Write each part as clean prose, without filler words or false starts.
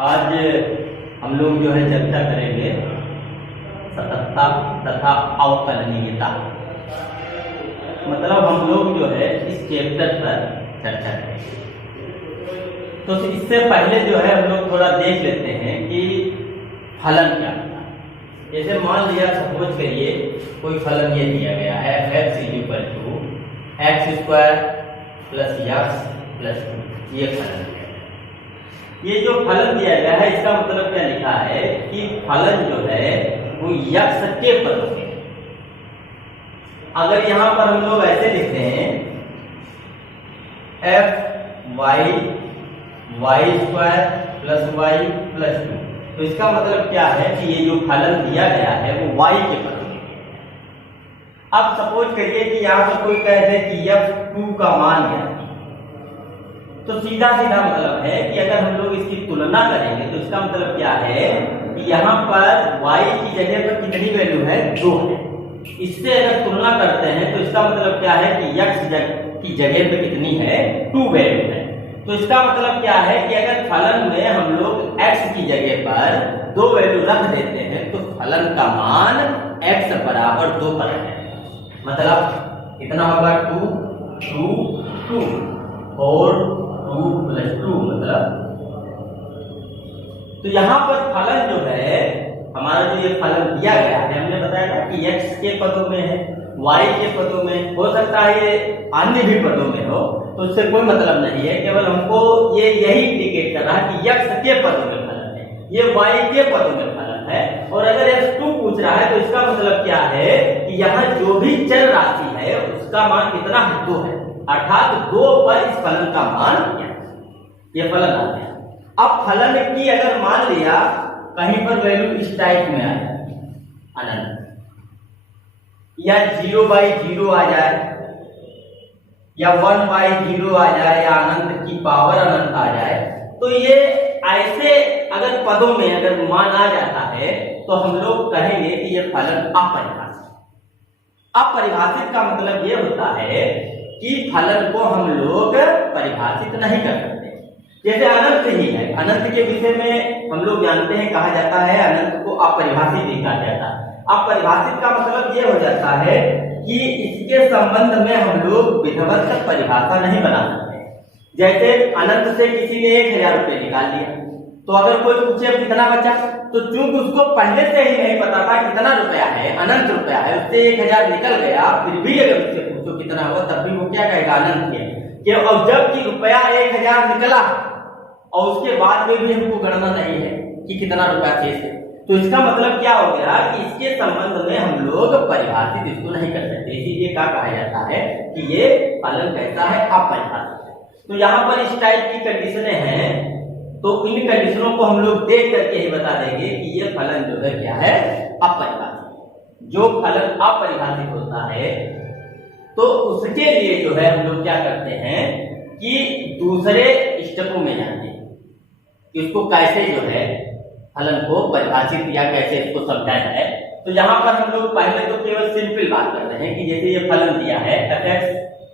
आज हम लोग जो है चर्चा करेंगे सततता तथा अवकलनीयता। मतलब हम लोग जो है इस चैप्टर पर चर्चा करेंगे। तो इससे पहले जो है हम लोग थोड़ा देख लेते हैं कि फलन क्या होता है। जैसे मान लिया सपोज करिए कोई फलन ये दिया गया है f equal to x square plus x plus 2, ये फलन है। ये जो फलन दिया गया है इसका मतलब क्या लिखा है कि फलन जो है वो यक्स के पदों में। अगर यहां पर हम लोग ऐसे लिखते हैं f y y square plus y plus 2, तो इसका मतलब क्या है कि ये जो फलन दिया गया है वो वाई के पदों में। अब सपोज करिए कि यहां पर कोई कह दे कि f2 का मान क्या है, तो सीधा सीधा मतलब है कि अगर हम लोग इसकी तुलना करेंगे तो इसका मतलब क्या है कि यहाँ पर y की जगह पर कितनी वैल्यू है, 2 है। इससे अगर तुलना करते हैं तो इसका मतलब क्या है कि x की जगह पे कितनी है, 2 वैल्यू है। तो इसका मतलब क्या है कि अगर फलन में हम लोग x की जगह पर 2 वैल्यू रख देते हैं तो फलन का मान x बराबर 2 पर है। मतलब कितना होगा, 2 2 और 2 प्लस 2 मतलब। तो यहाँ पर फलन जो है हमारा जो ये फलन दिया गया है, हमने बताया ना कि x के पदों में है, y के पदों में, हो सकता है ये अन्य भी पदों में हो, तो इससे कोई मतलब नहीं है। केवल हमको ये यही इंडिकेट कर रहा है कि x के पदों में फलन है, ये y के पदों में फलन है। और अगर x2 पूछ रहा है तो इसका मतलब क्या है कि यहाँ जो भी चर राशि है उसका मान कितना है, 2 है। अर्थात 2 पर इस फलन का मान ये फलन आ गया। अब फलन की अगर मान लिया कहीं पर वैल्यू इस टाइप में आ जाए, अनंत, या 0/0 आ जाए, या 1/0 आ जाए, या अनंत की पावर अनंत आ जाए, तो ये ऐसे अगर पदों में अगर मान आ जाता है तो हम लोग कहेंगे कि ये फलन अपरिभाषित। अपरिभाषित का मतलब ये होता है कि फलन को हम लोग परिभाषित नहीं कर सकते। जैसे अनंत ही है, अनंत के विषय में हम लोग जानते हैं, कहा जाता है अनंत को अपरिभाषित ही कहा जाता है। अपरिभाषित का मतलब ये हो जाता है कि इसके संबंध में हम लोग विधिवत परिभाषा नहीं बना सकते। जैसे अनंत से किसी ने 1000 रुपये निकाल लिया, तो अगर कोई पूछे अब कितना बचा, तो चूंकि उसको पहले से ही नहीं पता था कितना रुपया है, अनंत रुपया है, उससे 1000 निकल गया, फिर भी अगर उससे पूछो कितना हुआ तब भी वो क्या कहेगा, अनंत है। कि अब जबकि रुपया 1000 निकला और उसके बाद में भी हमको गणना नहीं है कि कितना रुपया शेष है, तो इसका मतलब क्या हो गया कि इसके संबंध में हम लोग परिभाषित इसको नहीं कर सकते। इसीलिए क्या कहा जाता है कि ये फलन कैसा है, अपरिभाषित। तो यहाँ पर इस टाइप की कंडीशनें हैं, तो इन कंडीशनों को हम लोग देख करके ही बता देंगे कि ये फलन जो है क्या है, अपरिभाषित। जो फलन अपरिभाषित होता है तो उसके लिए जो है हम लोग क्या करते हैं कि दूसरे स्टेपों में जाते हैं कि उसको कैसे जो है फलन को परिभाषित या कैसे इसको समझाया है। तो यहाँ पर हम लोग पहले तो केवल सिंपल बात कर रहे हैं कि जैसे ये फलन दिया है f(x)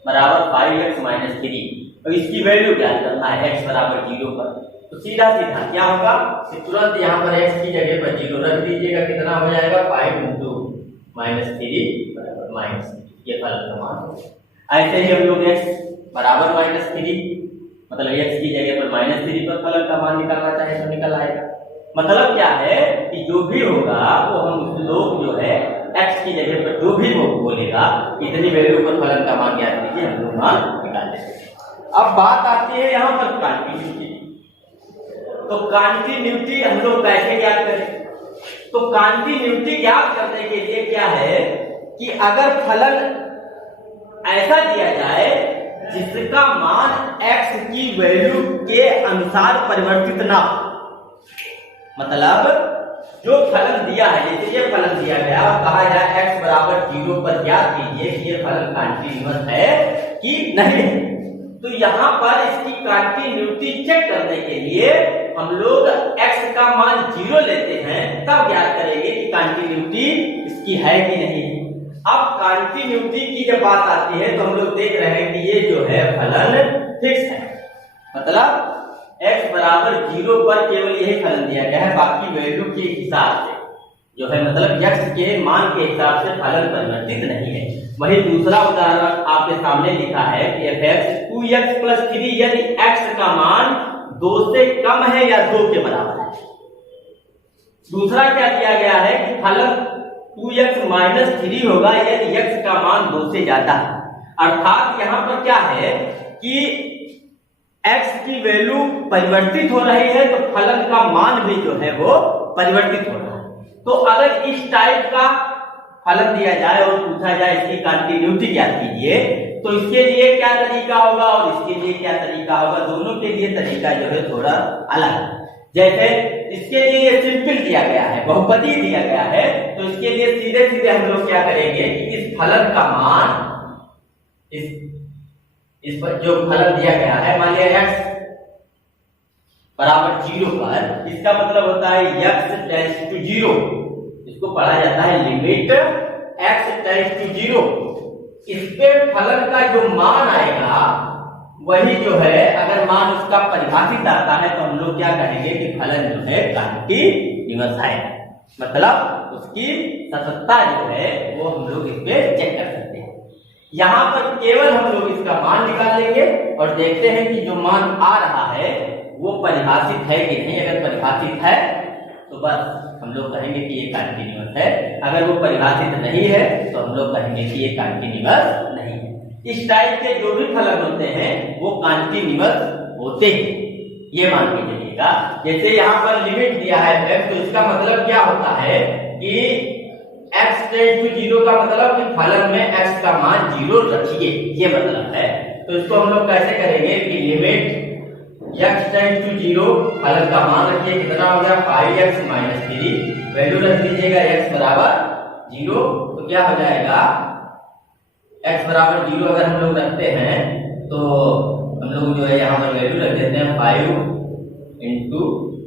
बराबर 5x - 3, और इसकी वैल्यू ज्ञात करना है x बराबर 0 पर। तो सीधा सीधा क्या होगा कि तुरंत यहाँ पर x की जगह पर 0 रख दीजिएगा, कितना हो जाएगा, 5 × -3 बराबर -3, ये फलन का मान हो गया। ऐसे ही हम लोग x बराबर -3 मतलब x की जगह पर -3 पर फलन का मान निकालना चाहे तो निकल आएगा। मतलब क्या है कि जो भी होगा वो हम लोग जो है x की जगह पर जो भी वो बोलेगा इतनी वैल्यू पर फलन का मान ज्ञात कीजिए, हम लोग मान निकाल लेंगे। अब बात आती है यहाँ पर कॉन्टिन्यूटी। तो कॉन्टिन्यूटी हम लोग कैसे ज्ञात करें? तो कॉन्टिन्यूटी ज्ञात करने के लिए क्या है कि अगर फलन ऐसा दिया जाए जिसका मान x की वैल्यू के अनुसार परिवर्तित ना हो, मतलब जो फलन दिया है, जैसे ये फलन दिया गया और कहा जाए x बराबर 0 पर ज्ञात कीजिए कि ये फलन कॉन्टिन्यूअस है कि नहीं, तो यहाँ पर इसकी कॉन्टिन्यूटी चेक करने के लिए हम लोग x का मान 0 लेते हैं, तब ज्ञात करेंगे कि कॉन्टिन्यूटी इसकी है कि नहीं। अब कॉन्टिन्यूटी की जब बात आती है तो हम लोग देख रहे हैं कि ये जो है फलन फिक्स है, मतलब x बराबर 0 पर केवल यही फलन दिया गया है, बाकी वैल्यू के हिसाब से जो है मतलब x के मान के हिसाब से फलन परिवर्तित नहीं है। वही दूसरा उदाहरण आपके सामने लिखा है कि fx 2x + 3 यदि x का मान 2 से कम है या 2 के बराबर है। दूसरा क्या दिया गया है कि फलन 2x - 3 होगा यदि x का मान 2 से ज्यादा है। अर्थात यहाँ पर क्या है कि x की वैल्यू परिवर्तित हो रही है तो फलन का मान भी जो है वो परिवर्तित हो रहा है। तो अगर इस टाइप का फलन दिया जाए और पूछा जाए इसकी कंटिन्यूटी ज्ञात कीजिए तो इसके लिए क्या तरीका होगा और इसके लिए क्या तरीका होगा, दोनों के लिए तरीका जो है थोड़ा अलग है। जैसे इसके लिए ये सिंपल दिया गया है, बहुपदी दिया गया है, तो इसके लिए सीधे सीधे हम लोग क्या करेंगे कि इस फलन का मान इस पर जो फलन दिया गया है मान लिया x बराबर 0 पर, इसका मतलब होता है x टेंड्स टू 0, इसको पढ़ा जाता है लिमिट x टेंड्स टू 0। इस पे फलन का जो मान आएगा वही जो है अगर मान उसका परिभाषित आता है तो हम लोग क्या कहेंगे कि फलन जो है कंटीन्यूअस है, मतलब उसकी सततता जो है वो हम लोग इस पे चेक कर सकते हैं। यहाँ पर केवल हम लोग इसका मान निकाल लेंगे और देखते हैं कि जो मान आ रहा है वो परिभाषित है कि नहीं। अगर परिभाषित है तो बस हम लोग कहेंगे कि ये कंटीन्यूअस है, अगर वो परिभाषित नहीं है तो हम लोग कहेंगे कि ये कंटीन्यूअस नहीं है। इस टाइप के जो भी फलन होते हैं वो कंटीन्यूअस होते हैं, ये मान के चलिएगा। जैसे यहाँ पर लिमिट दिया है f, तो इसका मतलब क्या होता है कि x टेंड्स टू 0 का मतलब कि फलन में x का मान 0 रखिए, ये मतलब है। तो इसको हम लोग कैसे करेंगे कि लिमिट x टेंड्स टू 0 फलन का मान रखिए, कितना हो गया 5x - 3, वैल्यू रख दीजिएगा x बराबर 0, तो क्या हो जाएगा x बराबर 0 अगर हम लोग रखते हैं तो हम लोग जो है यहाँ पर वैल्यू रख देते हैं 5 इंटू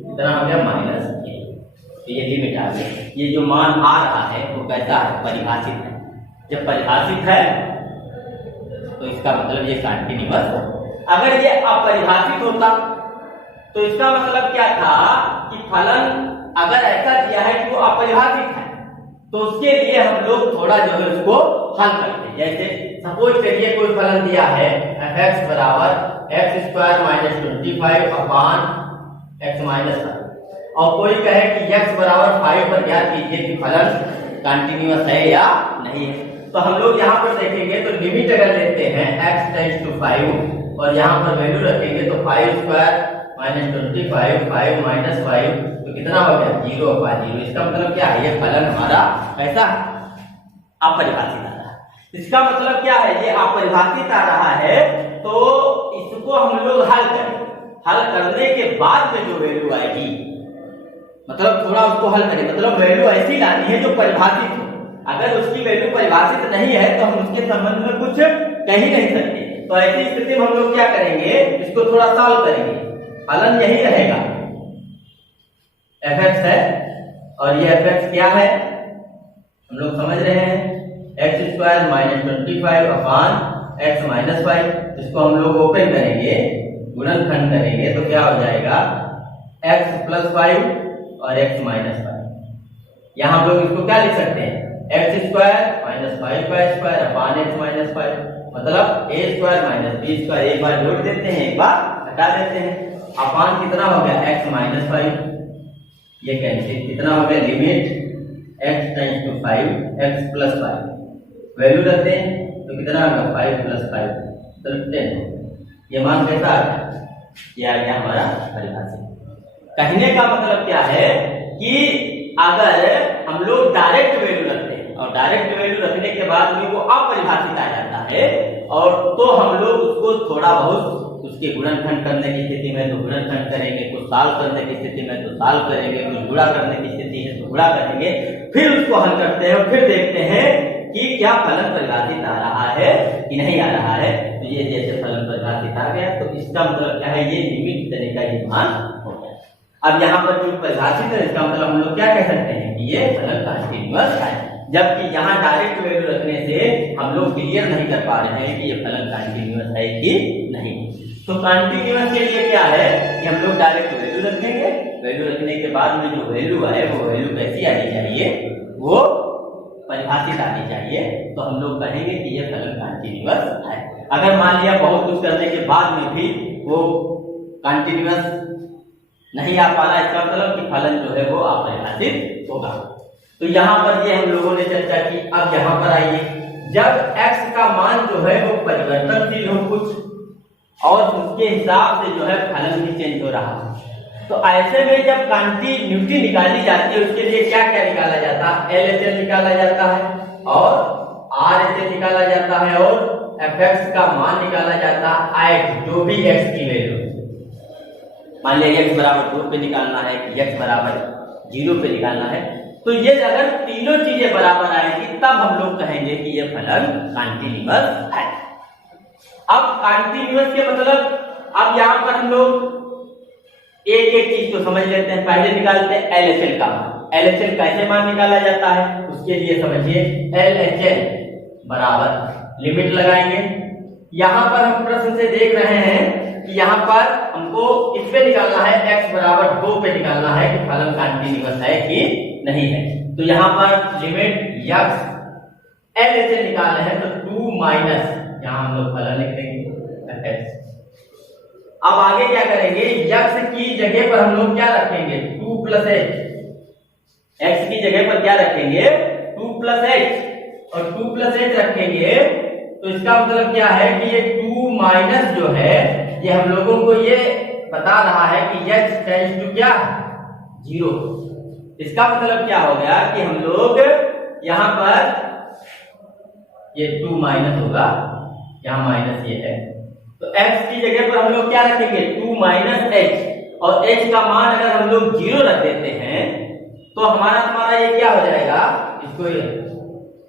कितना हो गया -3, तो ये लिमिट आ गई। ये जो मान आ रहा है वो कैसा है, परिभाषित है। जब परिभाषित है तो इसका मतलब ये कंटीन्यूअस है। अगर ये अपरिभाषित होता तो इसका मतलब क्या था कि फलन अगर ऐसा दिया है कि वो अपरिभाषित है तो उसके लिए हम लोग थोड़ा जो है उसको हल करते हैं। जैसे सपोज करिए कोई फलन दिया है f(x) बराबर x² - 25 अपान x - 5 और कोई कहे कि x बराबर 5 पर ज्ञात कीजिए कि फलन कंटीन्यूअस है या नहीं है। तो हम लोग यहाँ पर देखेंगे तो लिमिट अगर लेते हैं x टेंड्स टू 5 और यहाँ पर वैल्यू रखेंगे तो 5² - 25 5 - 5 तो कितना हो गया 0/0। इसका मतलब क्या है, ये फलन हमारा कैसा अपरिभाषित आ रहा है। इसका मतलब क्या है, ये अपरिभाषित आ रहा है तो इसको हम लोग हल करें। हल करने के बाद में जो वैल्यू आएगी मतलब थोड़ा उसको हल करें, मतलब वैल्यू ऐसी लानी है जो परिभाषित हो। अगर उसकी वैल्यू परिभाषित नहीं है तो हम उसके संबंध में कुछ कह ही नहीं सकते। तो ऐसी स्थिति में हम लोग क्या करेंगे, इसको थोड़ा सॉल्व करेंगे। फलन यही रहेगा f(x) है और ये f(x) क्या है हम लोग समझ रहे हैं, x² - 25 अपान x - 5। इसको हम लोग ओपन करेंगे, गुणनखंड करेंगे तो क्या हो जाएगा x + 5 और x - 5। यहाँ हम लोग इसको क्या लिख सकते हैं x² - 5 अपान x - 5, मतलब a² - b²। एक बार जोड़ देते हैं, एक बार हटा देते हैं। अपान कितना हो गया x - 5, ये कैंसिल, कितना हो गया limit x tends to 5 x + 5, value रखते हैं तो कितना होगा 5 + 5 तो 10। ये मान कैसा आ गया, ये आ गया हमारा परिभाषित। कहने का मतलब क्या है कि अगर हम लोग डायरेक्ट वैल्यू रखते हैं और डायरेक्ट वैल्यू रखने के बाद में वो अपरिभाषित आ जाता है और तो हम लोग उसको थोड़ा बहुत उसके गुणनखंड करने की स्थिति में तो गुणनखंड करेंगे, कुछ सॉल्व करने की स्थिति में तो सॉल्व करेंगे, कुछ गुणा करने की स्थिति है तो गुणा करेंगे, फिर उसको हल करते हैं और फिर देखते हैं कि क्या फलन परिभाषित आ रहा है कि नहीं आ रहा है। तो ये जैसे फलन परिभाषित आ गया तो इसका मतलब क्या है, ये लिमिट देने का ये मान हो गया। अब यहाँ पर जो परिभाषित है इसका मतलब हम लोग क्या कह सकते हैं कि ये फलन कंटीन्यूअस है, जबकि यहाँ डायरेक्ट वैल्यू रखने से हम लोग क्लियर नहीं कर पा रहे हैं कि ये फलन कंटीन्यूअस है कि नहीं। तो कंटिन्यूअस के लिए क्या है कि हम लोग डायरेक्ट वैल्यू रखेंगे, वैल्यू रखने के बाद में जो वैल्यू है वो वैल्यू कैसी आनी चाहिए, वो परिभाषित आनी चाहिए, तो हम लोग कहेंगे कि ये फलन कंटिन्यूअस है। अगर मान लिया बहुत कुछ करने के बाद में भी वो कंटिन्यूअस नहीं आ पा रहा, इसका मतलब कि फलन जो है वो अपरिभाषित होगा। तो यहाँ पर ये हम लोगों ने चर्चा की। अब यहाँ पर आइए, जब x का मान जो है वो परिवर्तनशील हो कुछ और उसके हिसाब से जो है फलन भी चेंज हो रहा है, तो ऐसे में जब कंटिन्यूटी निकाली जाती है उसके लिए क्या क्या निकाला जाता है, LHS निकाला जाता है और RHS निकाला जाता है और fx का मान निकाला जाता है x, जो भी x की वैल्यू, मान लिया x बराबर 2 पे निकालना है, x बराबर 0 पे निकालना है, तो ये अगर तीनों चीजें बराबर आएंगी तब हम लोग कहेंगे कि ये फलन कंटिन्यूअस है। अब कंटिन्यूअस के मतलब अब यहाँ पर हम लोग एक एक चीज को समझ लेते हैं। पहले निकालते हैं LHS का मान। LHS कैसे मान निकाला जाता है उसके लिए समझिए, LHS बराबर लिमिट लगाएंगे। यहाँ पर हम प्रश्न से देख रहे हैं कि यहाँ पर हमको इस पे निकालना है, x बराबर 2 पे निकालना है कि फलन कंटिन्यूअस है कि नहीं है। तो यहाँ पर लिमिट x LHS निकालना है तो 2 माइनस, यहाँ हम लोग फलन लिख देंगे fx। अब आगे क्या करेंगे, x की जगह पर हम लोग क्या रखेंगे, 2 प्लस h, x की जगह पर क्या रखेंगे 2 प्लस h, और 2 प्लस h रखेंगे तो इसका मतलब क्या है कि ये 2 माइनस जो है ये हम लोगों को ये बता रहा है कि h टेंड्स टू क्या 0। इसका मतलब क्या हो गया कि हम लोग यहाँ पर ये 2 माइनस होगा, यहाँ माइनस ये है, तो x की जगह पर हम लोग क्या रखेंगे 2 माइनस h, और h का मान अगर हम लोग 0 रख देते हैं तो हमारा ये क्या हो जाएगा, इसको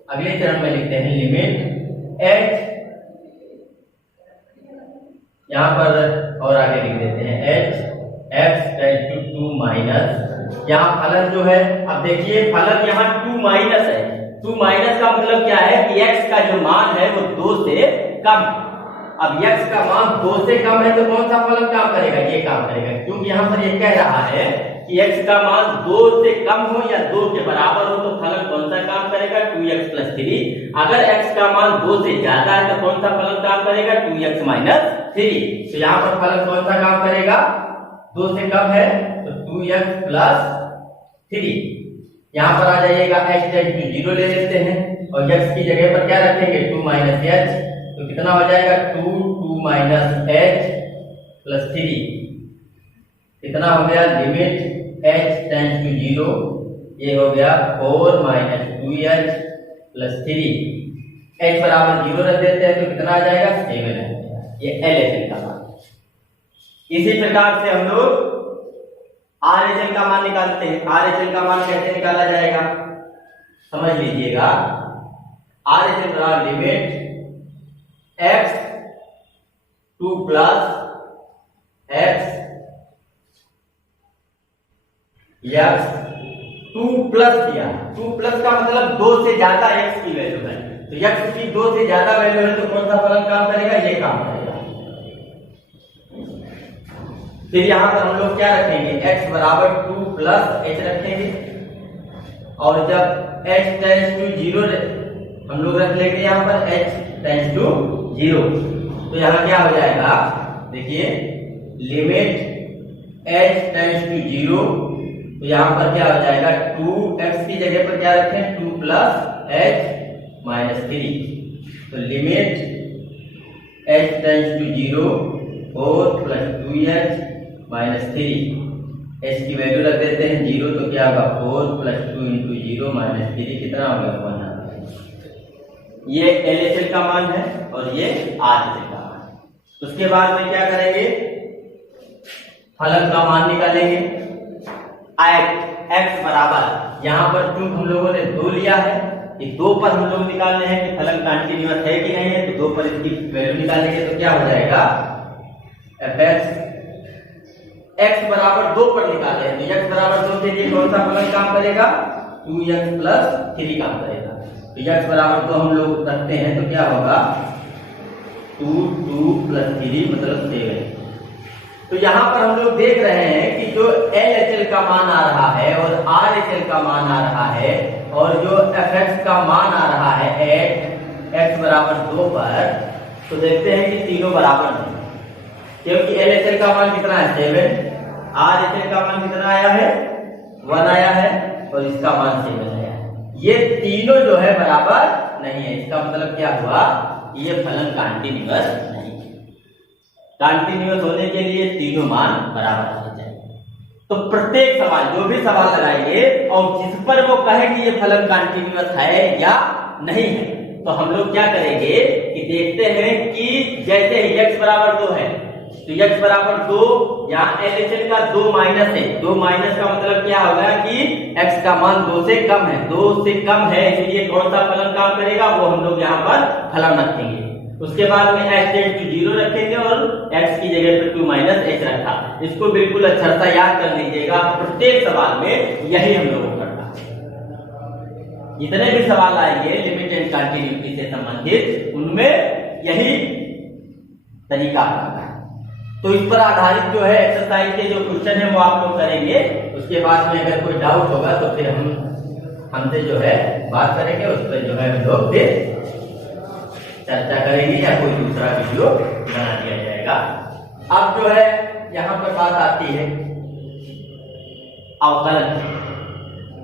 अगले चरण में लिखते हैं, लिमिट h, यहाँ पर और आगे लिख देते हैं h x tends to 2 minus, यहाँ फलन जो है, अब देखिए फलन यहाँ 2 माइनस है, 2 माइनस का मतलब क्या है कि x का जो मान है वो 2 से कम। अब x का मान 2 से कम है तो कौन सा फलन काम करेगा, ये काम करेगा, क्योंकि यहाँ पर ये कह रहा है कि x का मान 2 से कम हो या 2 के बराबर हो तो फलन कौन सा काम करेगा 2x प्लस 3। अगर x का मान 2 से ज्यादा है तो कौन सा फलन काम करेगा 2x माइनस 3। तो यहाँ पर फलन कौन सा काम करेगा, 2 से कम है तो 2x प्लस 3। यहाँ पर आ जाइएगा h टेंड्स टू 0 ले लेते हैं और x की जगह पर क्या रखेंगे 2 माइनस h, तो कितना हो जाएगा 2 माइनस h प्लस 3, कितना हो गया लिमिट h टेंड्स टू 0, ये हो गया 4 माइनस 2h प्लस 3, h बराबर 0 रख देते हैं तो कितना आ जाएगा 7 आ जाएगा, ये LHS का मान। इसी प्रकार से हम लोग RHS का मान निकालते हैं। RHS का मान कैसे निकाला जाएगा समझ लीजिएगा, RHS बराबर limit x 2 plus x 2 plus दिया, 2 प्लस का मतलब 2 से ज्यादा x की वैल्यू है, तो x की 2 से ज्यादा वैल्यू है तो कौन सा फलन काम करेगा, ये काम करेगा। फिर यहाँ पर हम लोग क्या रखेंगे, x बराबर 2 प्लस h रखेंगे, और जब h टेंड्स टू 0 हम लोग रख लेंगे यहाँ पर h टेंड्स टू 0, तो यहाँ क्या हो जाएगा, देखिए लिमिट h टेंड्स टू 0, तो यहाँ पर क्या हो जाएगा 2x की जगह पर क्या रखें 2 प्लस h माइनस 3, तो limit h tends to 0 4 plus 2h minus 3, h की वैल्यू रख देते हैं 0, तो क्या होगा 4 प्लस 2 इंटू 0 माइनस 3, कितना होगा 1। ये LHS का मान है और ये RHS का मान है। उसके बाद में क्या करेंगे, फलन का मान निकालेंगे। x बराबर यहाँ पर चूंकि हम लोगों ने 2 लिया है, ये 2 पर हम लोग निकालने हैं कि फलन कंटिन्यूअस है कि नहीं है, तो 2 पर इसकी वैल्यू निकालेंगे तो क्या हो जाएगा fx, x बराबर 2 पर निकाले हैं तो x बराबर 2 के लिए कौन सा फलन काम करेगा 2x प्लस 3 काम करेगा, तो x बराबर 2 हम लोग रखते हैं तो क्या होगा 2 प्लस 3 मतलब 7। तो यहाँ पर हम लोग देख रहे हैं कि जो LHL का मान आ रहा है और RHL का मान आ रहा है और जो FX का मान आ रहा है एट x बराबर 2 पर, तो देखते हैं कि तीनों बराबर नहीं, क्योंकि LHL का मान कितना है 7, RHL का मान कितना आया है 1 आया है और इसका मान 7 आया है। ये तीनों जो है बराबर नहीं है। इसका मतलब क्या हुआ, ये फलन कंटीन्यूअस नहीं। कंटीन्यूअस होने के लिए तीनों मान बराबर होने चाहिए। तो प्रत्येक सवाल, जो भी सवाल लगाइए और जिस पर वो कहे कि ये फलन कंटीन्यूअस है या नहीं है, तो हम लोग क्या करेंगे कि देखते हैं कि जैसे x बराबर 2 है तो x बराबर 2, यहाँ LHL का 2 माइनस है। 2 माइनस का मतलब क्या होगा कि x का मान 2 से कम है, 2 से कम है, इसलिए कौन सा फलन काम करेगा, वो हम लोग यहाँ पर फलन रखेंगे। उसके बाद में x टेंड टू 0 रखेंगे और x की जगह पर 2 माइनस h रखा। इसको बिल्कुल अच्छा सा याद कर लीजिएगा, प्रत्येक सवाल में यही हम लोगों को करना है। जितने भी सवाल आएंगे लिमिट एंड कंटिन्यूटी से संबंधित, उनमें यही तरीका आता है। तो इस पर आधारित जो है एक्सरसाइज के जो क्वेश्चन है वो आप लोग करेंगे। उसके बाद में अगर कोई डाउट होगा तो फिर हमसे जो है बात करेंगे, उस पर जो है हम लोग फिर चर्चा करेंगे या कोई दूसरा वीडियो बना दिया जाएगा। अब जो है यहाँ पर बात आती है अवकलन।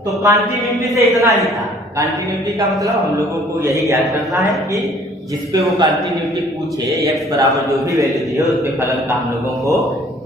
तो कंटिन्यूटी से इतना ही था। कंटिन्यूटी का मतलब हम लोगों को यही याद करना है कि जिसपे वो कंटिन्यूटी पूछे, x बराबर जो भी वैल्यू दी है उस पे फलन का हम लोगों को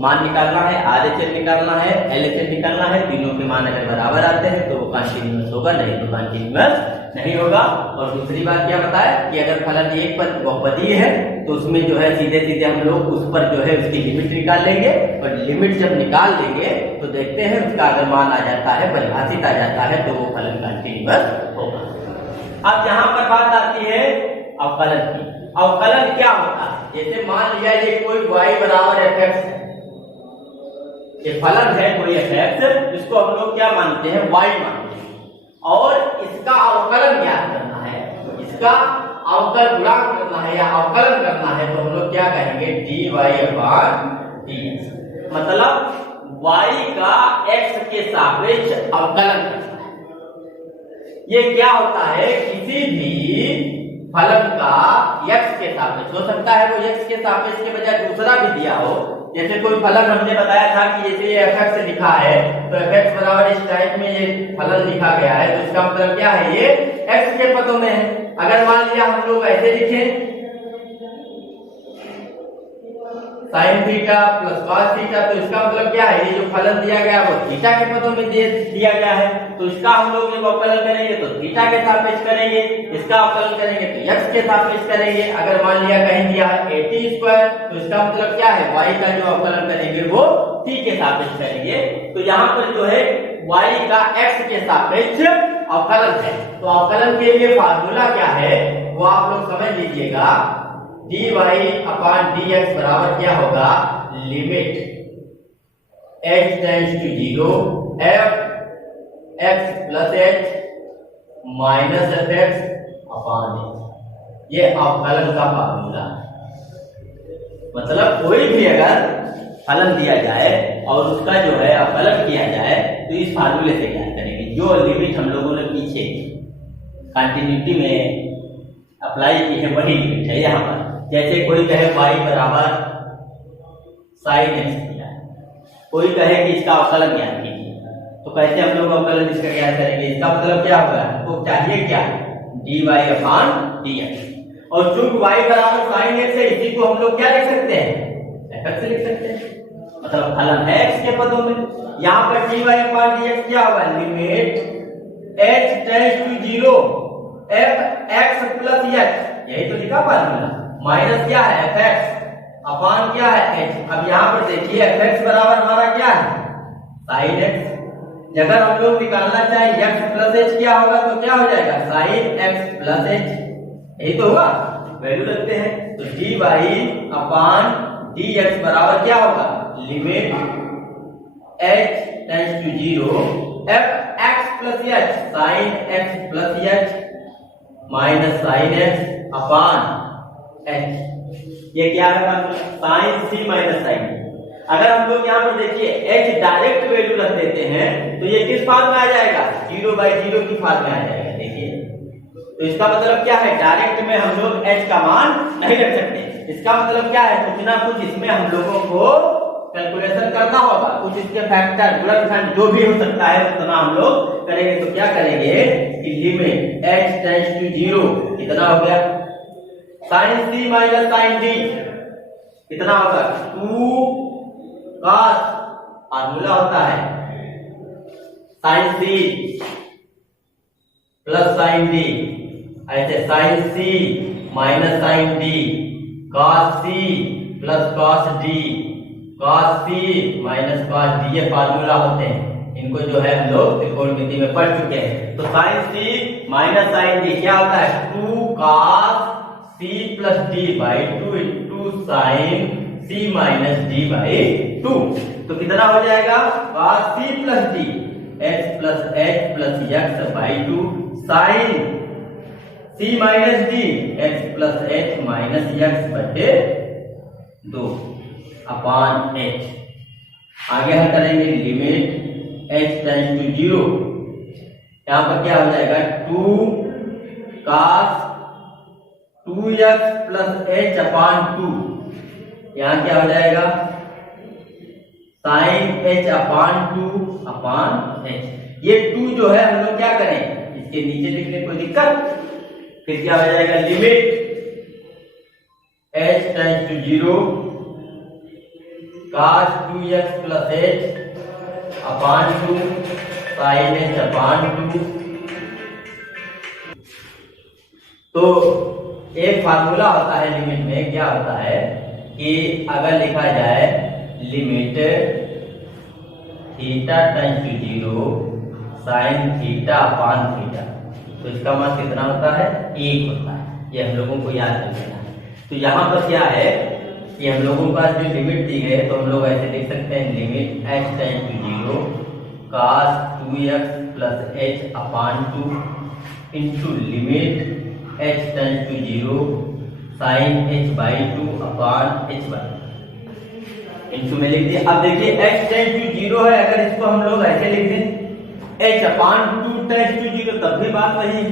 मान निकालना है, RHL निकालना है, LHL निकालना है। तीनों के मान अगर बराबर आते हैं तो वो कंटिन्यूअस होगा, नहीं तो कंटिन्यूअस नहीं होगा। और दूसरी बात क्या बताया कि अगर फलन एक पर बहुपदीय है तो उसमें जो है सीधे सीधे हम लोग उस पर जो है उसकी लिमिट निकाल लेंगे, और लिमिट जब निकाल लेंगे तो देखते हैं उसका अगर मान आ जाता है, परिभाषित आ जाता है, तो वो फलन कंटिन्यूअस होगा। अब यहाँ पर बात आती है अवकलन की। अवकलन क्या होता है, जैसे मान लिया ये कोई y बराबर fx है, ये फलन है कोई fx, जिसको हम लोग क्या मानते हैं y मानते हैं, और इसका अवकलन ज्ञात करना है, तो इसका अवकल गुणांक करना है या अवकलन करना है, तो हम लोग क्या कहेंगे dy अपॉन dx। मतलब y का x के सापेक्ष अवकलन करना है। ये क्या होता है, किसी भी फलन का x के सापेक्ष हो सकता है, वो x के सापेक्ष के बजाय दूसरा भी दिया हो। जैसे कोई फलन हमने बताया था कि जैसे ये fx लिखा है तो fx बराबर इस टाइप में ये फलन लिखा गया है, तो इसका मतलब क्या है, ये x के पदों में है। अगर मान लिया हम लोग ऐसे लिखें sin theta plus cos theta, तो इसका मतलब क्या है, ये जो फलन दिया गया वो थीटा के पदों में दिया गया है, तो इसका हम लोग जब अवकलन करेंगे तो थीटा के सापेक्ष करेंगे, इसका अवकलन करेंगे तो x के सापेक्ष करेंगे। अगर मान लिया कहीं दिया है at², तो इसका मतलब क्या है, y का जो अवकलन करेंगे वो t के सापेक्ष करेंगे। तो यहाँ पर जो है y का x के सापेक्ष अवकलन है। तो अवकलन के लिए फार्मूला क्या है वो आप लोग समझ लीजिएगा, dy अपॉन dx बराबर क्या होगा, limit h tends to 0 f x plus h minus fx upon h। ये अवकलन का फार्मूला है। मतलब कोई भी अगर फलन दिया जाए और उसका जो है अवकलन किया जाए तो इस फार्मूले से ज्ञात करेंगे। जो लिमिट हम लोगों ने पीछे कंटिन्यूटी में अप्लाई की है वही लिमिट है यहाँ पर। जैसे कोई कहे y बराबर sin x दिया है, कोई कहे कि इसका अवकलन ज्ञात कीजिए, तो कैसे हम लोग अवकलन इसका ज्ञात करेंगे, इसका मतलब क्या होगा, तो चाहिए क्या, dy अपॉन dx। और चूंकि y बराबर sin x है, इसी को हम लोग क्या लिख सकते हैं, fx लिख सकते हैं, मतलब फलन है x के पदों में। यहाँ पर dy अपॉन dx क्या होगा, limit h tends to 0 f x plus h, यही तो लिखा फार्मूला, माइनस क्या है fx अपॉन क्या है h। अब यहाँ पर देखिए fx बराबर हमारा क्या है sin x। अगर हम लोग निकालना चाहें x प्लस h क्या होगा, तो क्या हो जाएगा sin x प्लस h, यही तो होगा, वैल्यू रखते हैं। तो dy अपॉन dx बराबर क्या होगा, limit h tends to 0 f x plus h sin x plus h minus sin x upon h। ये क्या है sine C minus sine D. अगर हम लोग यहाँ पर देखिए h डायरेक्ट वैल्यू रख देते हैं तो ये किस फॉर्म में आ जाएगा 0/0 की फॉर्म में आ जाएगा। देखिए तो इसका मतलब क्या है डायरेक्ट में हम लोग h का मान नहीं रख सकते। इसका मतलब क्या है कुछ ना कुछ इसमें हम लोगों को कैलकुलेशन करना होगा, कुछ इसके फैक्टर गुणनखंड जो भी हो सकता है उतना हम लोग करेंगे। तो क्या करेंगे कि लिमिट h टेंड्स टू 0 कितना हो गया sin c minus sin d कितना होगा 2 cos फॉर्मूला होता है sin c plus sin d, ऐसे sin c minus sin d cos c plus cos d cos c minus cos d ये formula होते हैं। इनको जो है हम लोग त्रिकोणमिति में पढ़ चुके हैं। तो sin c minus sin d क्या होता है 2 cos c plus d by 2 into sin c minus d by 2। तो कितना हो जाएगा cos c plus d x plus h plus x by 2 sin c minus d x plus h minus x बटे 2 upon h। आगे हम करेंगे limit h tends to 0, यहाँ पर क्या हो जाएगा 2 cos 2x plus h upon 2, यहाँ क्या हो जाएगा sin h upon 2 upon h। ये 2 जो है हम लोग क्या करें इसके नीचे लिखने कोई दिक्कत। फिर क्या हो जाएगा limit h tends to 0 cos 2x plus h upon 2 sin h upon 2। तो एक फार्मूला होता है लिमिट में, क्या होता है कि अगर लिखा जाए limit theta tends to 0 sine theta upon theta, तो इसका मान कितना होता है 1 होता है। ये हम लोगों को याद रखना है। तो यहाँ पर क्या है कि हम लोगों का जो लिमिट दी गई है तो हम लोग ऐसे लिख सकते हैं limit h tends to 0 cos 2x plus h upon 2 into limit h tends to 0 sin h by 2 upon h by 2 into में लिख दिया। अब देखिए h टेंड्स टू 0 है, अगर इसको हम लोग ऐसे लिख दें h अपॉन 2 टेंड्स टू 0 तब भी बात वही है,